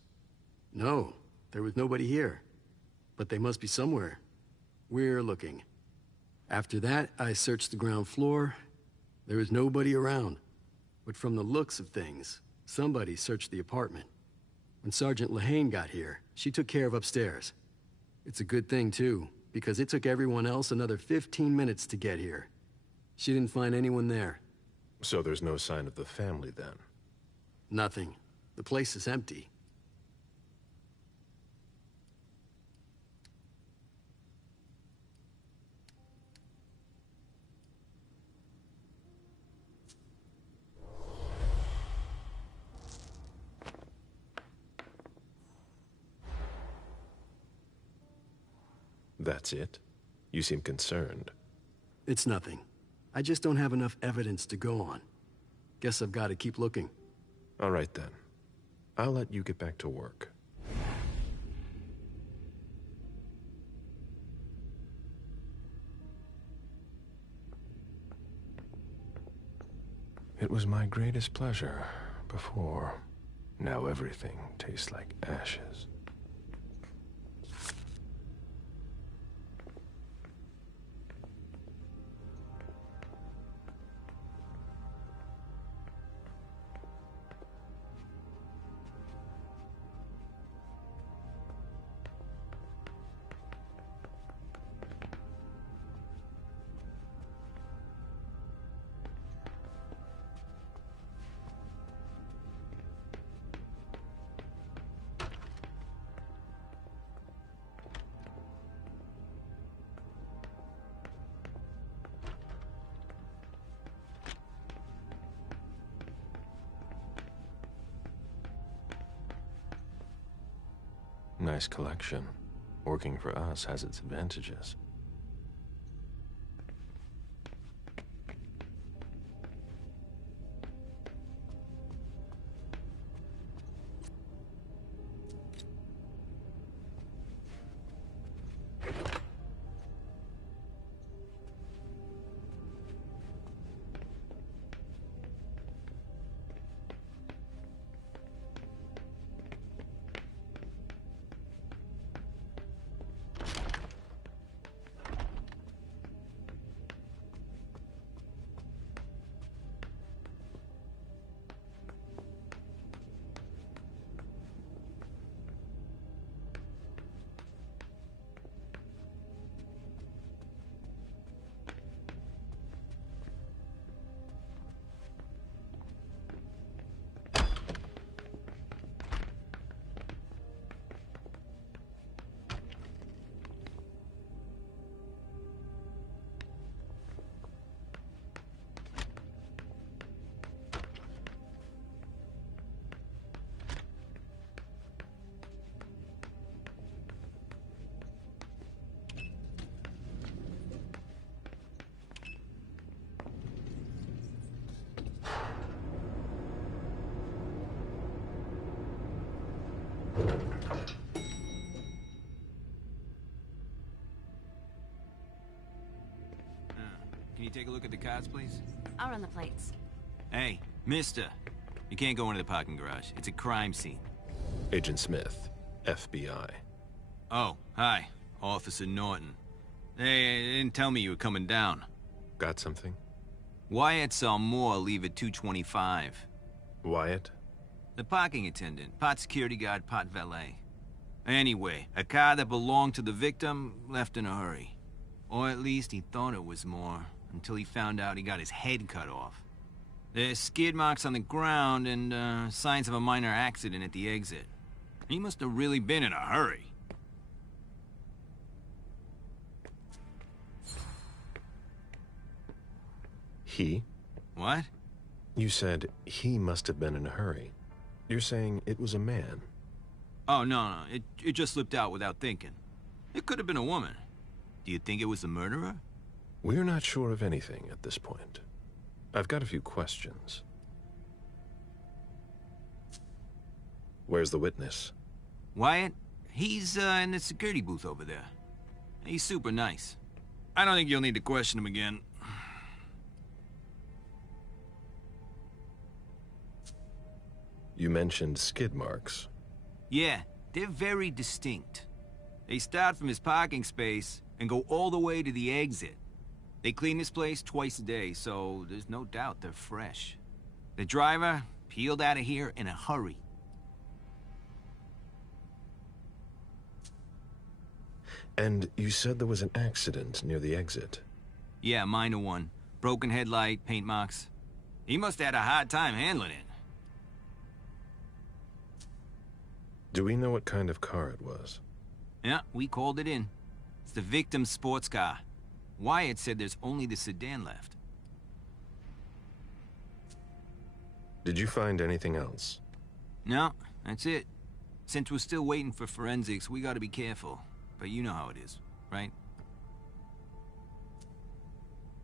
No, there was nobody here. But they must be somewhere. We're looking. After that, I searched the ground floor. There was nobody around. But from the looks of things, somebody searched the apartment. When Sergeant Lehane got here, she took care of upstairs. It's a good thing, too, because it took everyone else another 15 minutes to get here. She didn't find anyone there. So there's no sign of the family, then? Nothing. The place is empty. That's it? You seem concerned. It's nothing. I just don't have enough evidence to go on. Guess I've got to keep looking. All right, then. I'll let you get back to work. It was my greatest pleasure before. Now everything tastes like ashes. nice collection. Working for us has its advantages. Can you take a look at the cards, please? I'll run the plates. Hey, mister. You can't go into the parking garage. It's a crime scene. Agent Smith, FBI. Oh, hi. Officer Norton. They didn't tell me you were coming down. Got something? Wyatt saw Moore leave at 2:25. Wyatt? The parking attendant. Part security guard, part valet. Anyway, a car that belonged to the victim left in a hurry. Or at least he thought it was Moore, until he found out he got his head cut off. There's skid marks on the ground and signs of a minor accident at the exit. He must have really been in a hurry. He? What? You said he must have been in a hurry. You're saying it was a man? Oh, no. It just slipped out without thinking. It could have been a woman. Do you think it was the murderer? We're not sure of anything at this point. I've got a few questions. Where's the witness? Wyatt? He's in the security booth over there. He's super nice. I don't think you'll need to question him again. You mentioned skid marks. Yeah, they're very distinct. They start from his parking space and go all the way to the exit. They clean this place twice a day, so there's no doubt they're fresh. The driver peeled out of here in a hurry. And you said there was an accident near the exit. Yeah, minor one. Broken headlight, paint marks. He must have had a hard time handling it. Do we know what kind of car it was? Yeah, we called it in. It's the victim's sports car. Wyatt said there's only the sedan left. Did you find anything else? No, that's it. Since we're still waiting for forensics, we gotta be careful. But you know how it is, right?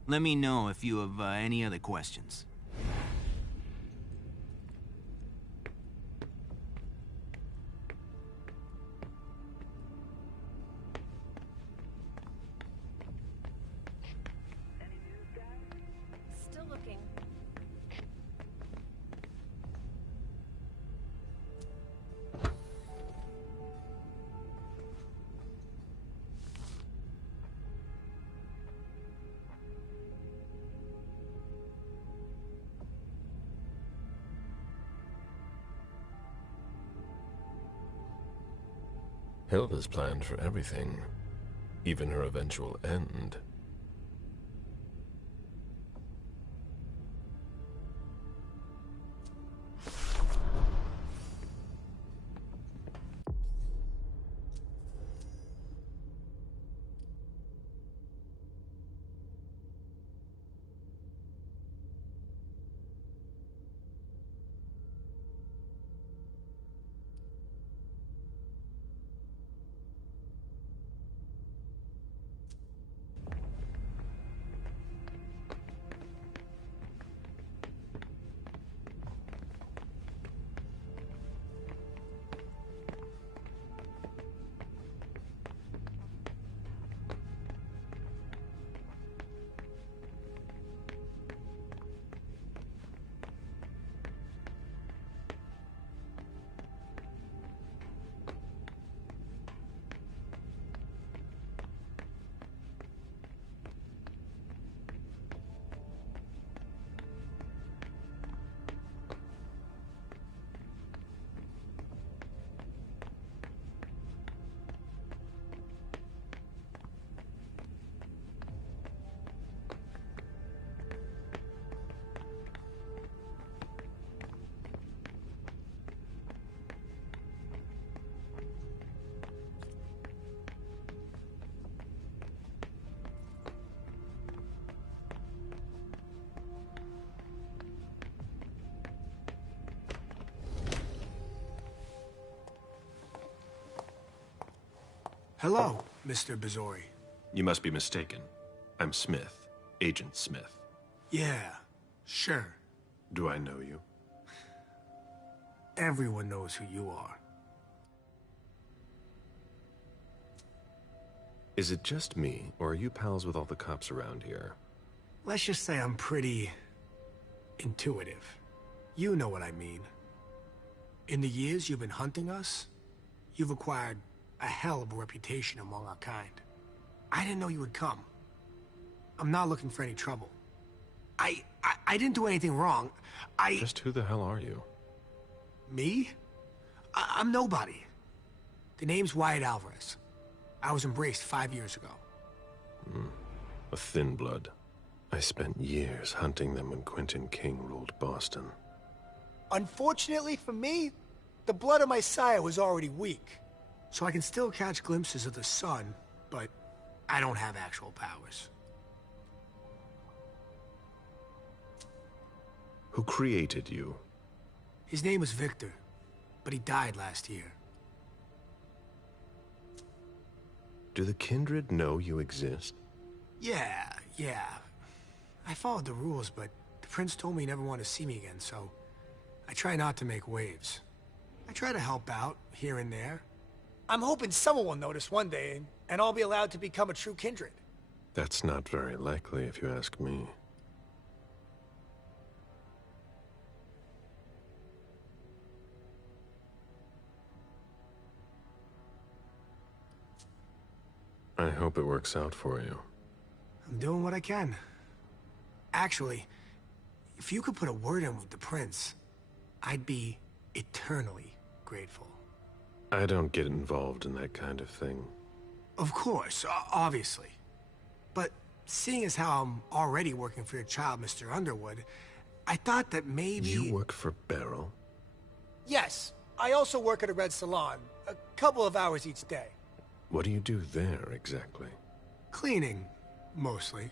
Let me know if you have any other questions. Still looking. Hilda's planned for everything, even her eventual end. Hello, Mr. Bizori. You must be mistaken. I'm Smith, Agent Smith. Yeah, sure. Do I know you? Everyone knows who you are. Is it just me, or are you pals with all the cops around here? Let's just say I'm pretty intuitive. You know what I mean. In the years you've been hunting us, you've acquired a hell of a reputation among our kind. I didn't know you would come. I'm not looking for any trouble. I didn't do anything wrong. Just who the hell are you? Me? I'm nobody. The name's Wyatt Alvarez. I was embraced 5 years ago. A thin blood. I spent years hunting them when Quentin King ruled Boston. Unfortunately for me, the blood of my sire was already weak. So I can still catch glimpses of the sun, but I don't have actual powers. Who created you? His name was Victor, but he died last year. Do the Kindred know you exist? Yeah. I followed the rules, but the prince told me he never wanted to see me again, so I try not to make waves. I try to help out, here and there. I'm hoping someone will notice one day, and I'll be allowed to become a true Kindred. That's not very likely, if you ask me. I hope it works out for you. I'm doing what I can. Actually, if you could put a word in with the prince, I'd be eternally grateful. I don't get involved in that kind of thing. Of course, obviously. But seeing as how I'm already working for your child, Mr. Underwood, I thought that maybe... You work for Beryl? Yes. I also work at a Red Salon, a couple of hours each day. What do you do there, exactly? Cleaning, mostly.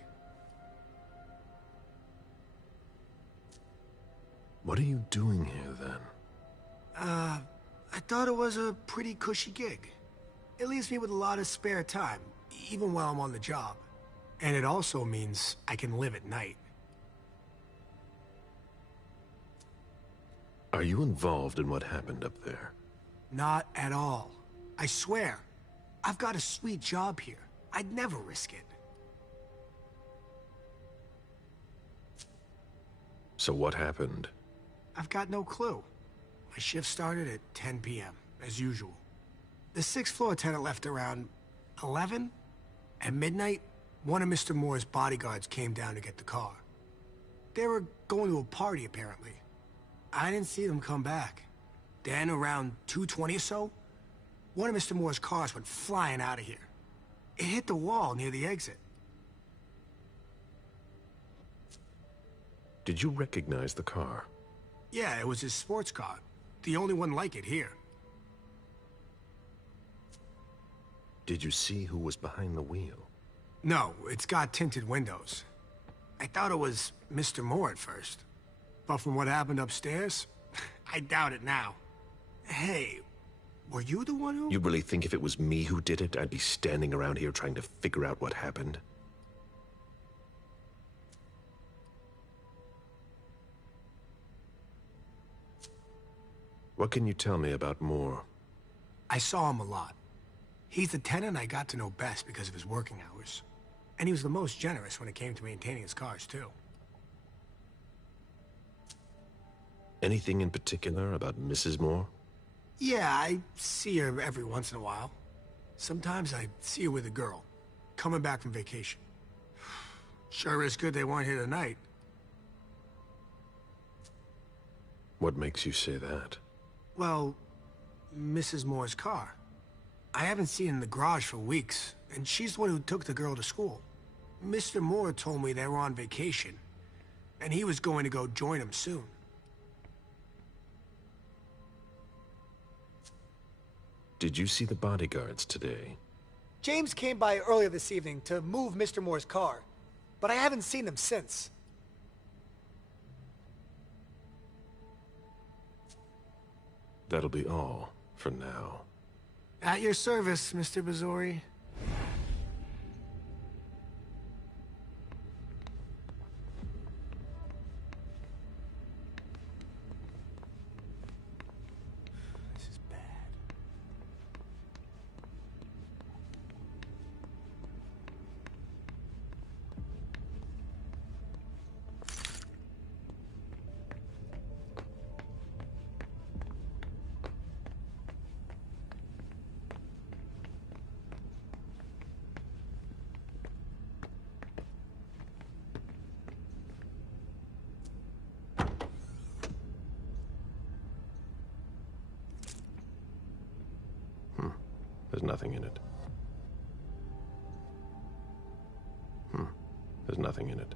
What are you doing here, then? I thought it was a pretty cushy gig. It leaves me with a lot of spare time, even while I'm on the job. And it also means I can live at night. Are you involved in what happened up there? Not at all. I swear. I've got a sweet job here. I'd never risk it. So what happened? I've got no clue. My shift started at 10 p.m., as usual. The sixth floor tenant left around 11. At midnight, one of Mr. Moore's bodyguards came down to get the car. They were going to a party, apparently. I didn't see them come back. Then, around 2:20 or so, one of Mr. Moore's cars went flying out of here. It hit the wall near the exit. Did you recognize the car? Yeah, it was his sports car. The only one like it here. Did you see who was behind the wheel? No, it's got tinted windows. I thought it was Mr. Moore at first. But from what happened upstairs, I doubt it now. Hey, were you the one who... You really think if it was me who did it, I'd be standing around here trying to figure out what happened? What can you tell me about Moore? I saw him a lot. He's the tenant I got to know best because of his working hours. And he was the most generous when it came to maintaining his cars, too. Anything in particular about Mrs. Moore? Yeah, I see her every once in a while. Sometimes I see her with a girl, coming back from vacation. Sure is good they weren't here tonight. What makes you say that? Well, Mrs. Moore's car. I haven't seen it in the garage for weeks, and she's the one who took the girl to school. Mr. Moore told me they were on vacation, and he was going to go join them soon. Did you see the bodyguards today? James came by earlier this evening to move Mr. Moore's car, but I haven't seen them since. That'll be all for now. At your service, Mr. Bazori. This is bad. There's nothing in it. There's nothing in it.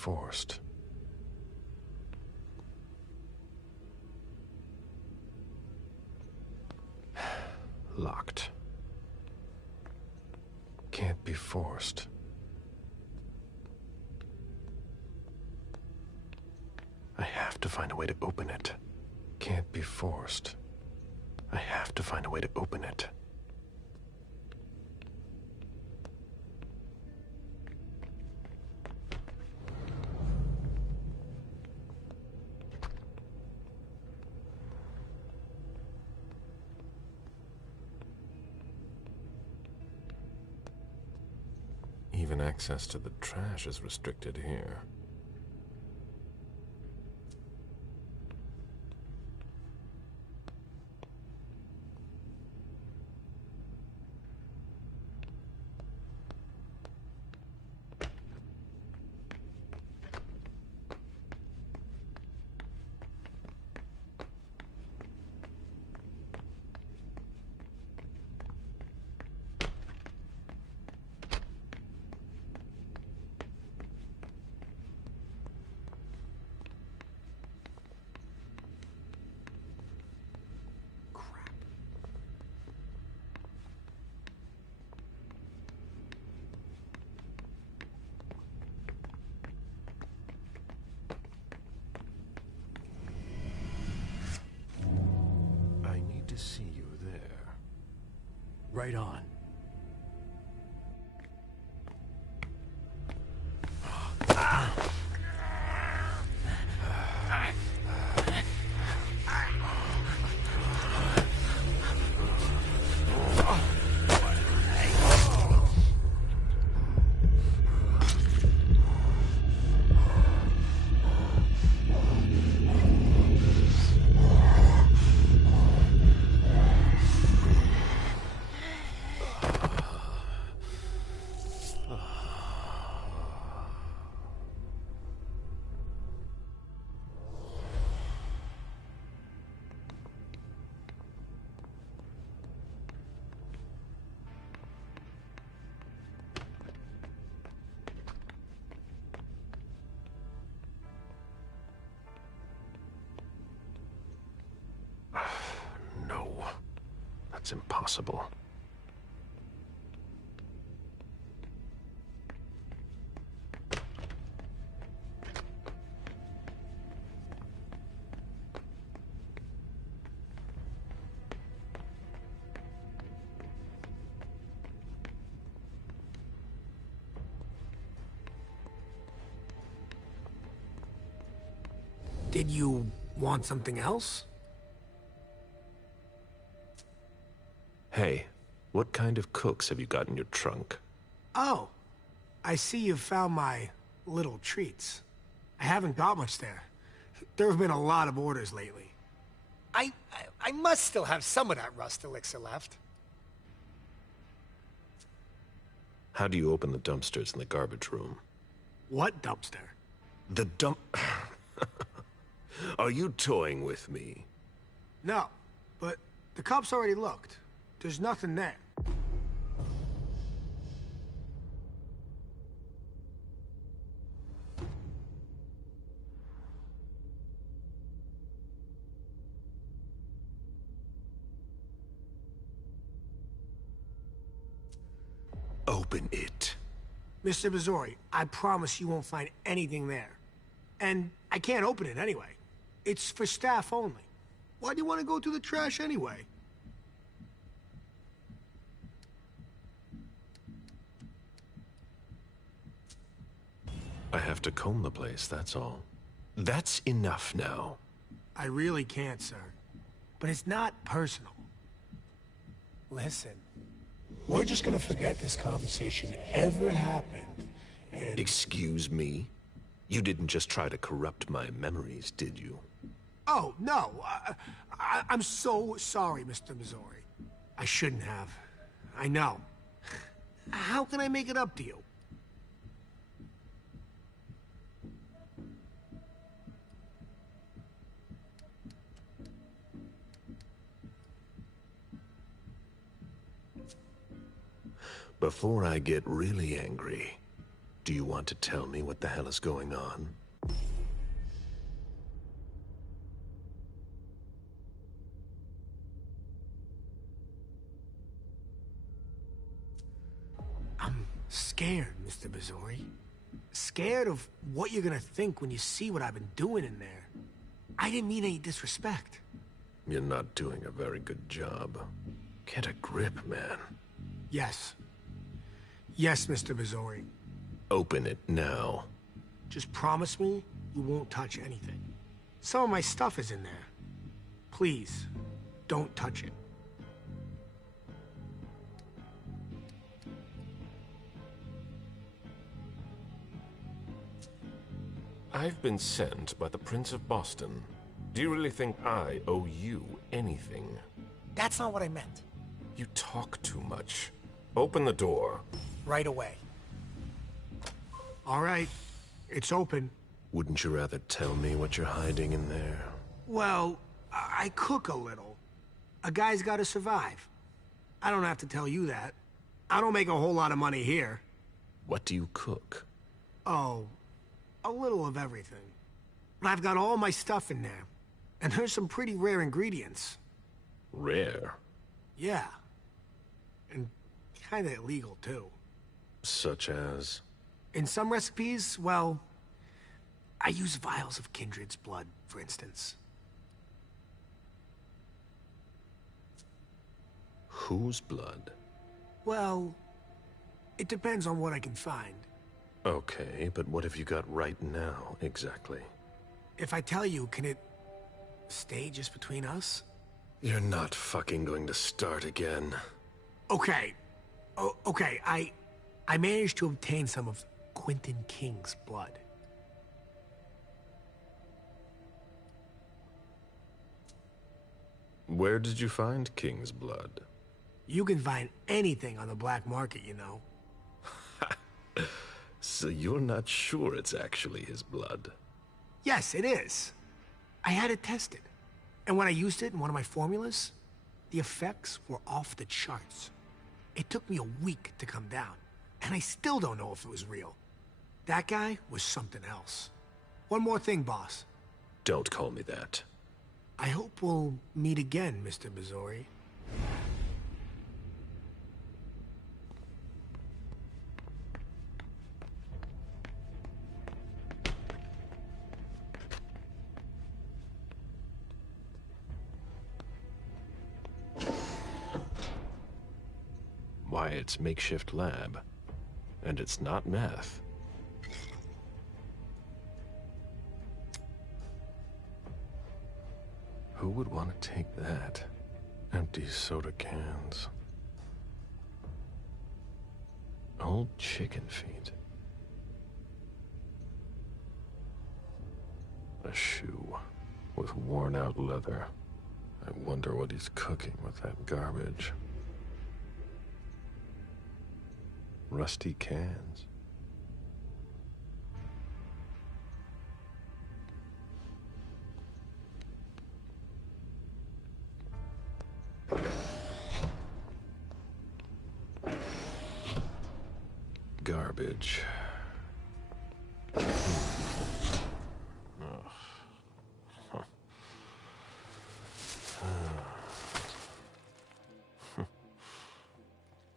forced. Locked. Can't be forced. I have to find a way to open it. Can't be forced. I have to find a way to open it. Even access to the trash is restricted here. To see you there. Right on. No, that's impossible. Did you want something else? Hey, what kind of cooks have you got in your trunk? Oh, I see you've found my little treats. I haven't got much there. There have been a lot of orders lately. I must still have some of that rust elixir left. How do you open the dumpsters in the garbage room? What dumpster? The dump... Are you toying with me? No, but the cops already looked. There's nothing there. Open it. Mr. Missouri, I promise you won't find anything there. And I can't open it anyway. It's for staff only. Why do you want to go through the trash anyway? I have to comb the place, that's all. That's enough now. I really can't, sir. But it's not personal. Listen, we're just gonna forget this conversation ever happened, and... Excuse me? You didn't just try to corrupt my memories, did you? Oh, no. I'm so sorry, Mr. Missouri. I shouldn't have. I know. How can I make it up to you? Before I get really angry, Do you want to tell me what the hell is going on? I'm scared, Mr. Bizori. Scared of what you're gonna think when you see what I've been doing in there. I didn't mean any disrespect. You're not doing a very good job. Get a grip, man. Yes. Yes, Mr. Bizori. Open it now. Just promise me you won't touch anything. Some of my stuff is in there. Please, don't touch it. I've been sent by the Prince of Boston. Do you really think I owe you anything? That's not what I meant. You talk too much. Open the door. Right away. All right, it's open. Wouldn't you rather tell me what you're hiding in there? Well, I cook a little. A guy's gotta survive. I don't have to tell you that. I don't make a whole lot of money here. What do you cook? Oh, a little of everything. But I've got all my stuff in there. And there's some pretty rare ingredients. Rare? Yeah. And kinda illegal, too. Such as? In some recipes, well, I use vials of Kindred's blood, for instance. Whose blood? Well, it depends on what I can find. Okay, but what have you got right now, exactly? If I tell you, can it stay just between us? You're not fucking going to start again. Okay. Okay, I managed to obtain some of Quentin King's blood. Where did you find King's blood? You can find anything on the black market, you know. So you're not sure it's actually his blood? Yes, it is. I had it tested. And when I used it in one of my formulas, the effects were off the charts. It took me a week to come down, and I still don't know if it was real. That guy was something else. One more thing, boss. Don't call me that. I hope we'll meet again, Mr. Bizori. Why, it's makeshift lab. And it's not meth. Who would want to take that? Empty soda cans. Old chicken feet. A shoe with worn-out leather. I wonder what he's cooking with that garbage. Rusty cans. Garbage.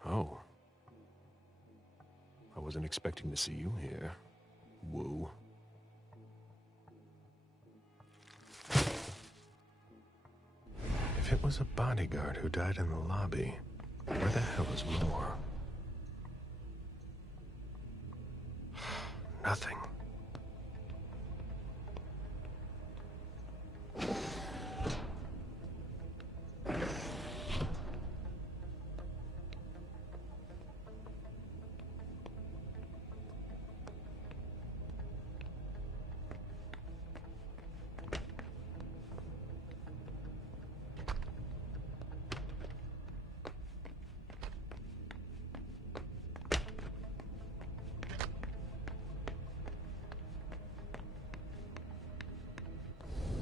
Oh. I wasn't expecting to see you here. Woo. If it was a bodyguard who died in the lobby, where the hell is Moore? Nothing.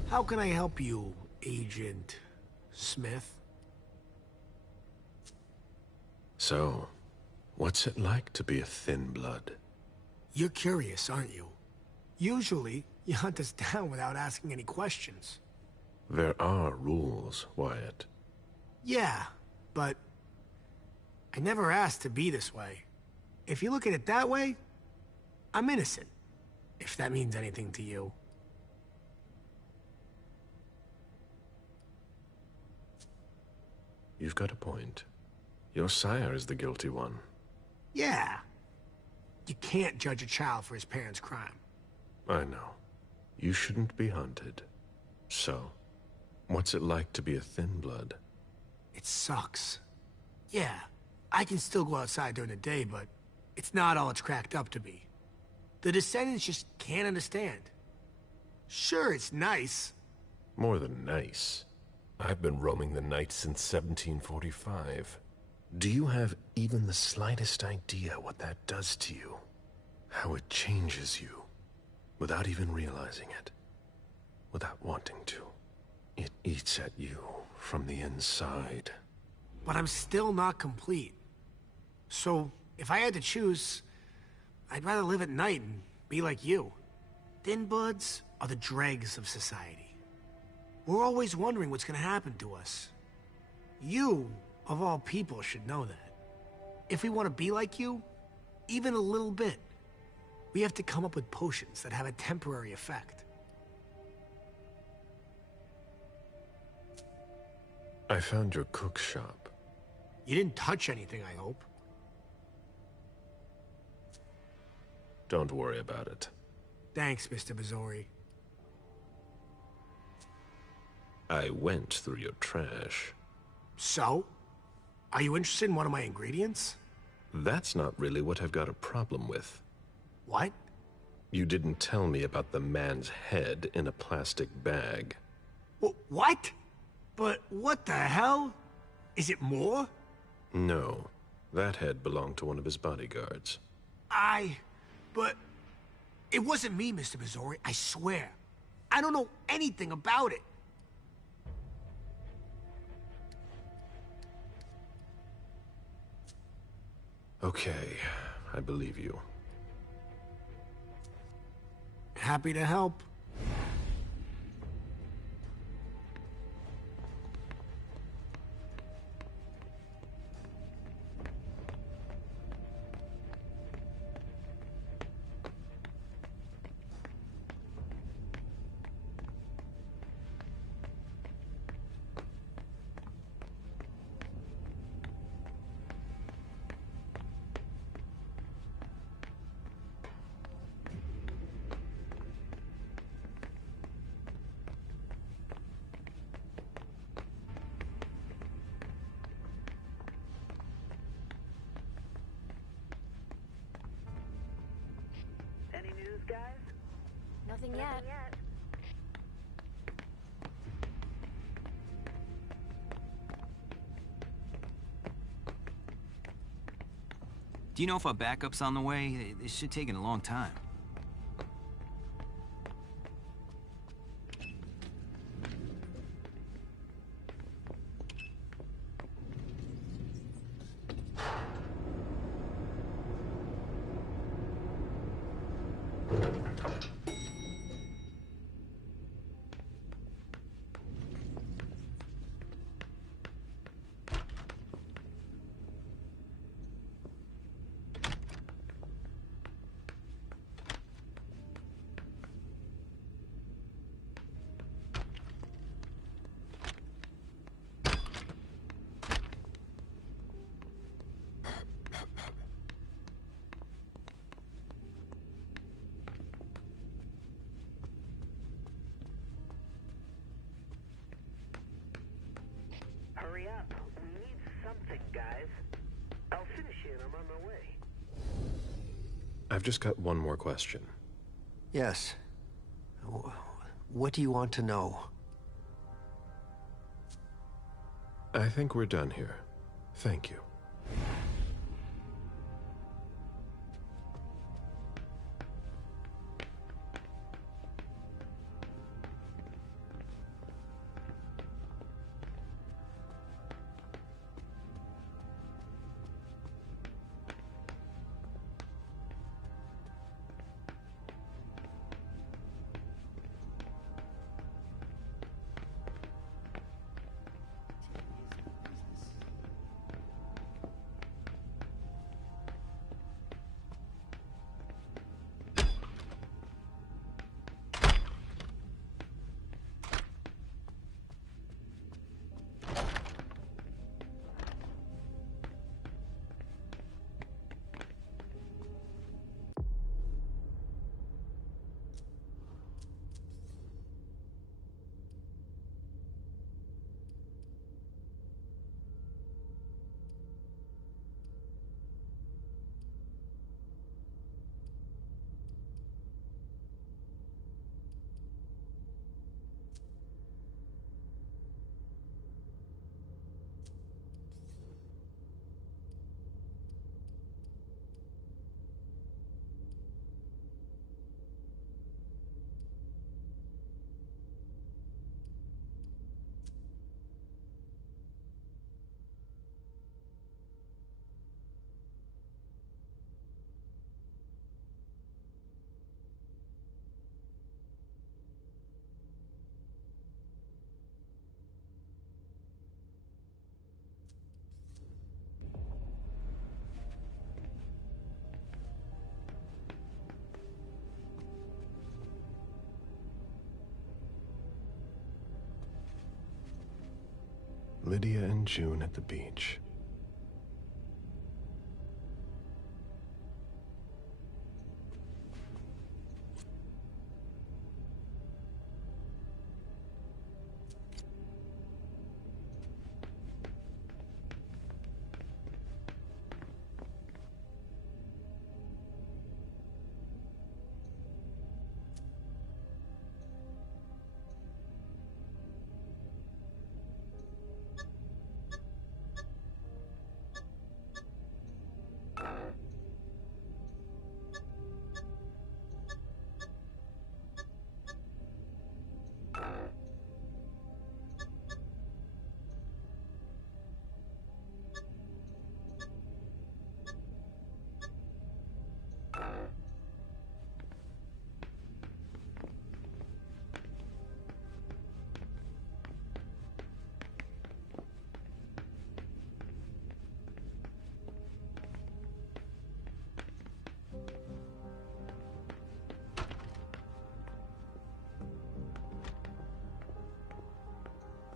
How can I help you, Agent Smith? So, what's it like to be a thin blood? You're curious, aren't you? Usually, you hunt us down without asking any questions. There are rules, Wyatt. Yeah, but I never asked to be this way. If you look at it that way, I'm innocent. If that means anything to you. You've got a point. Your sire is the guilty one. Yeah. You can't judge a child for his parents' crime. I know. You shouldn't be hunted. So, what's it like to be a thin blood? It sucks. Yeah, I can still go outside during the day, but it's not all it's cracked up to be. The descendants just can't understand. Sure, it's nice. More than nice. I've been roaming the night since 1745. Do you have even the slightest idea what that does to you? How it changes you, without even realizing it, without wanting to. It eats at you from the inside. But I'm still not complete. So, if I had to choose, I'd rather live at night and be like you. Thin bloods are the dregs of society. We're always wondering what's gonna happen to us. You, of all people, should know that. If we want to be like you, even a little bit, we have to come up with potions that have a temporary effect. I found your cook shop. You didn't touch anything, I hope. Don't worry about it. Thanks, Mr. Missouri. I went through your trash. So? Are you interested in one of my ingredients? That's not really what I've got a problem with. What? You didn't tell me about the man's head in a plastic bag. What? But what the hell? Is it more? No. That head belonged to one of his bodyguards. But... It wasn't me, Mr. Missouri, I swear. I don't know anything about it. Okay, I believe you. Happy to help. Nothing yet. Do you know if our backup's on the way? It should take a long time. Hurry up. We need something, guys. I'll finish it. I'm on my way. I've just got one more question. Yes. What do you want to know? I think we're done here. Thank you. Lydia and June at the beach.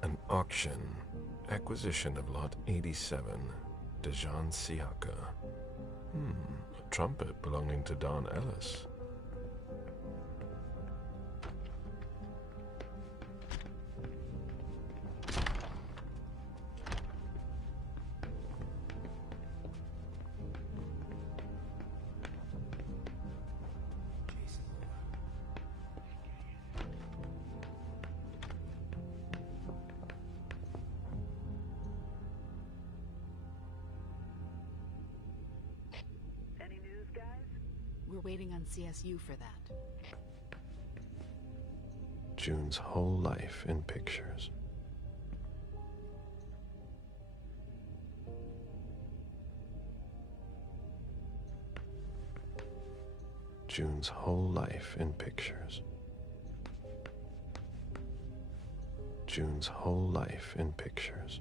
An auction. Acquisition of Lot 87. Dejan Siaka. A trumpet belonging to Don Ellis. We're waiting on CSU for that. June's whole life in pictures. June's whole life in pictures. June's whole life in pictures.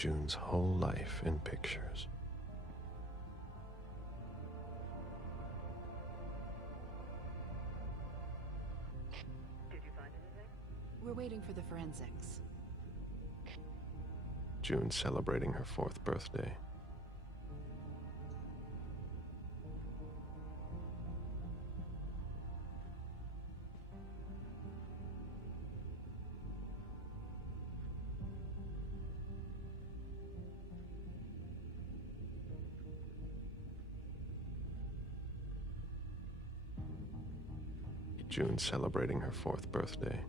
June's whole life in pictures. Did you find anything? We're waiting for the forensics. June celebrating her 4th birthday. June celebrating her 4th birthday.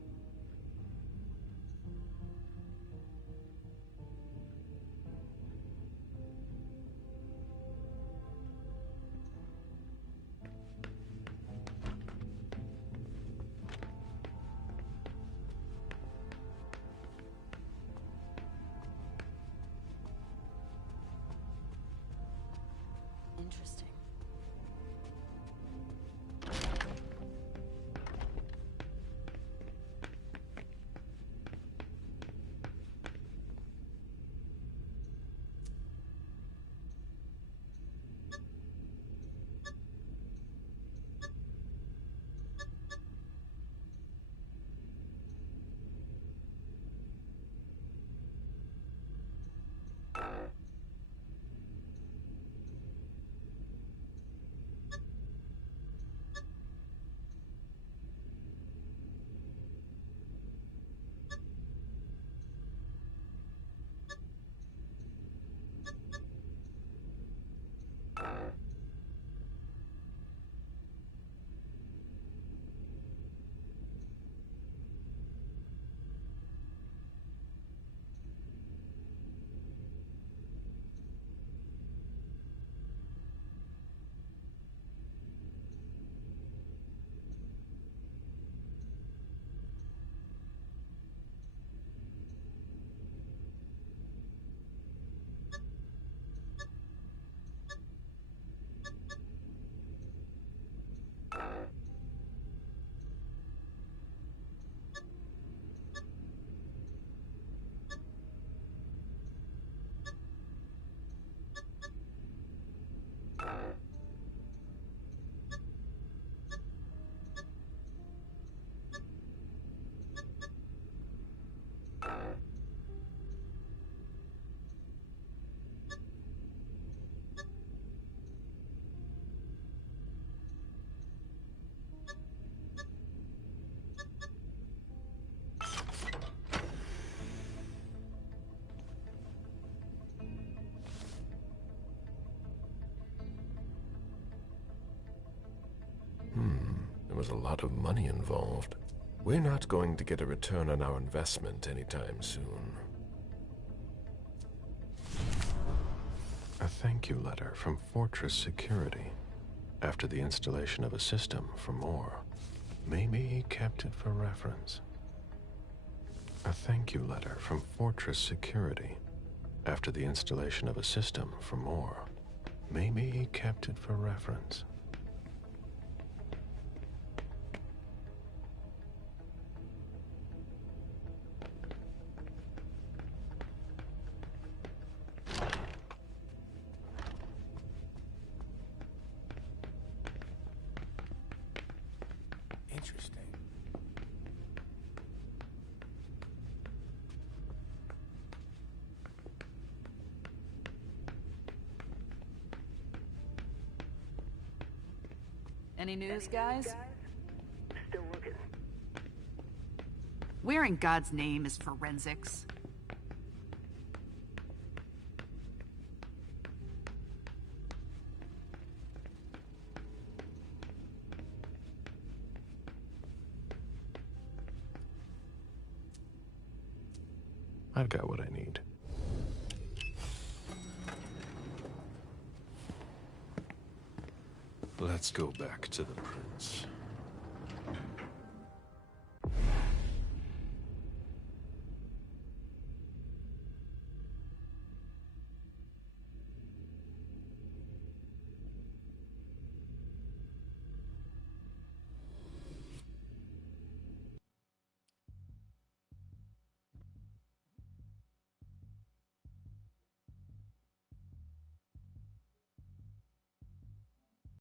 Interesting. There was a lot of money involved. We're not going to get a return on our investment anytime soon. A thank you letter from Fortress Security after the installation of a system for more. Maybe he kept it for reference. A thank you letter from Fortress Security after the installation of a system for more. Maybe he kept it for reference. Interesting. Any news, guys? Still looking. Where in God's name is forensics? I've got what I need. Let's go back to the prince.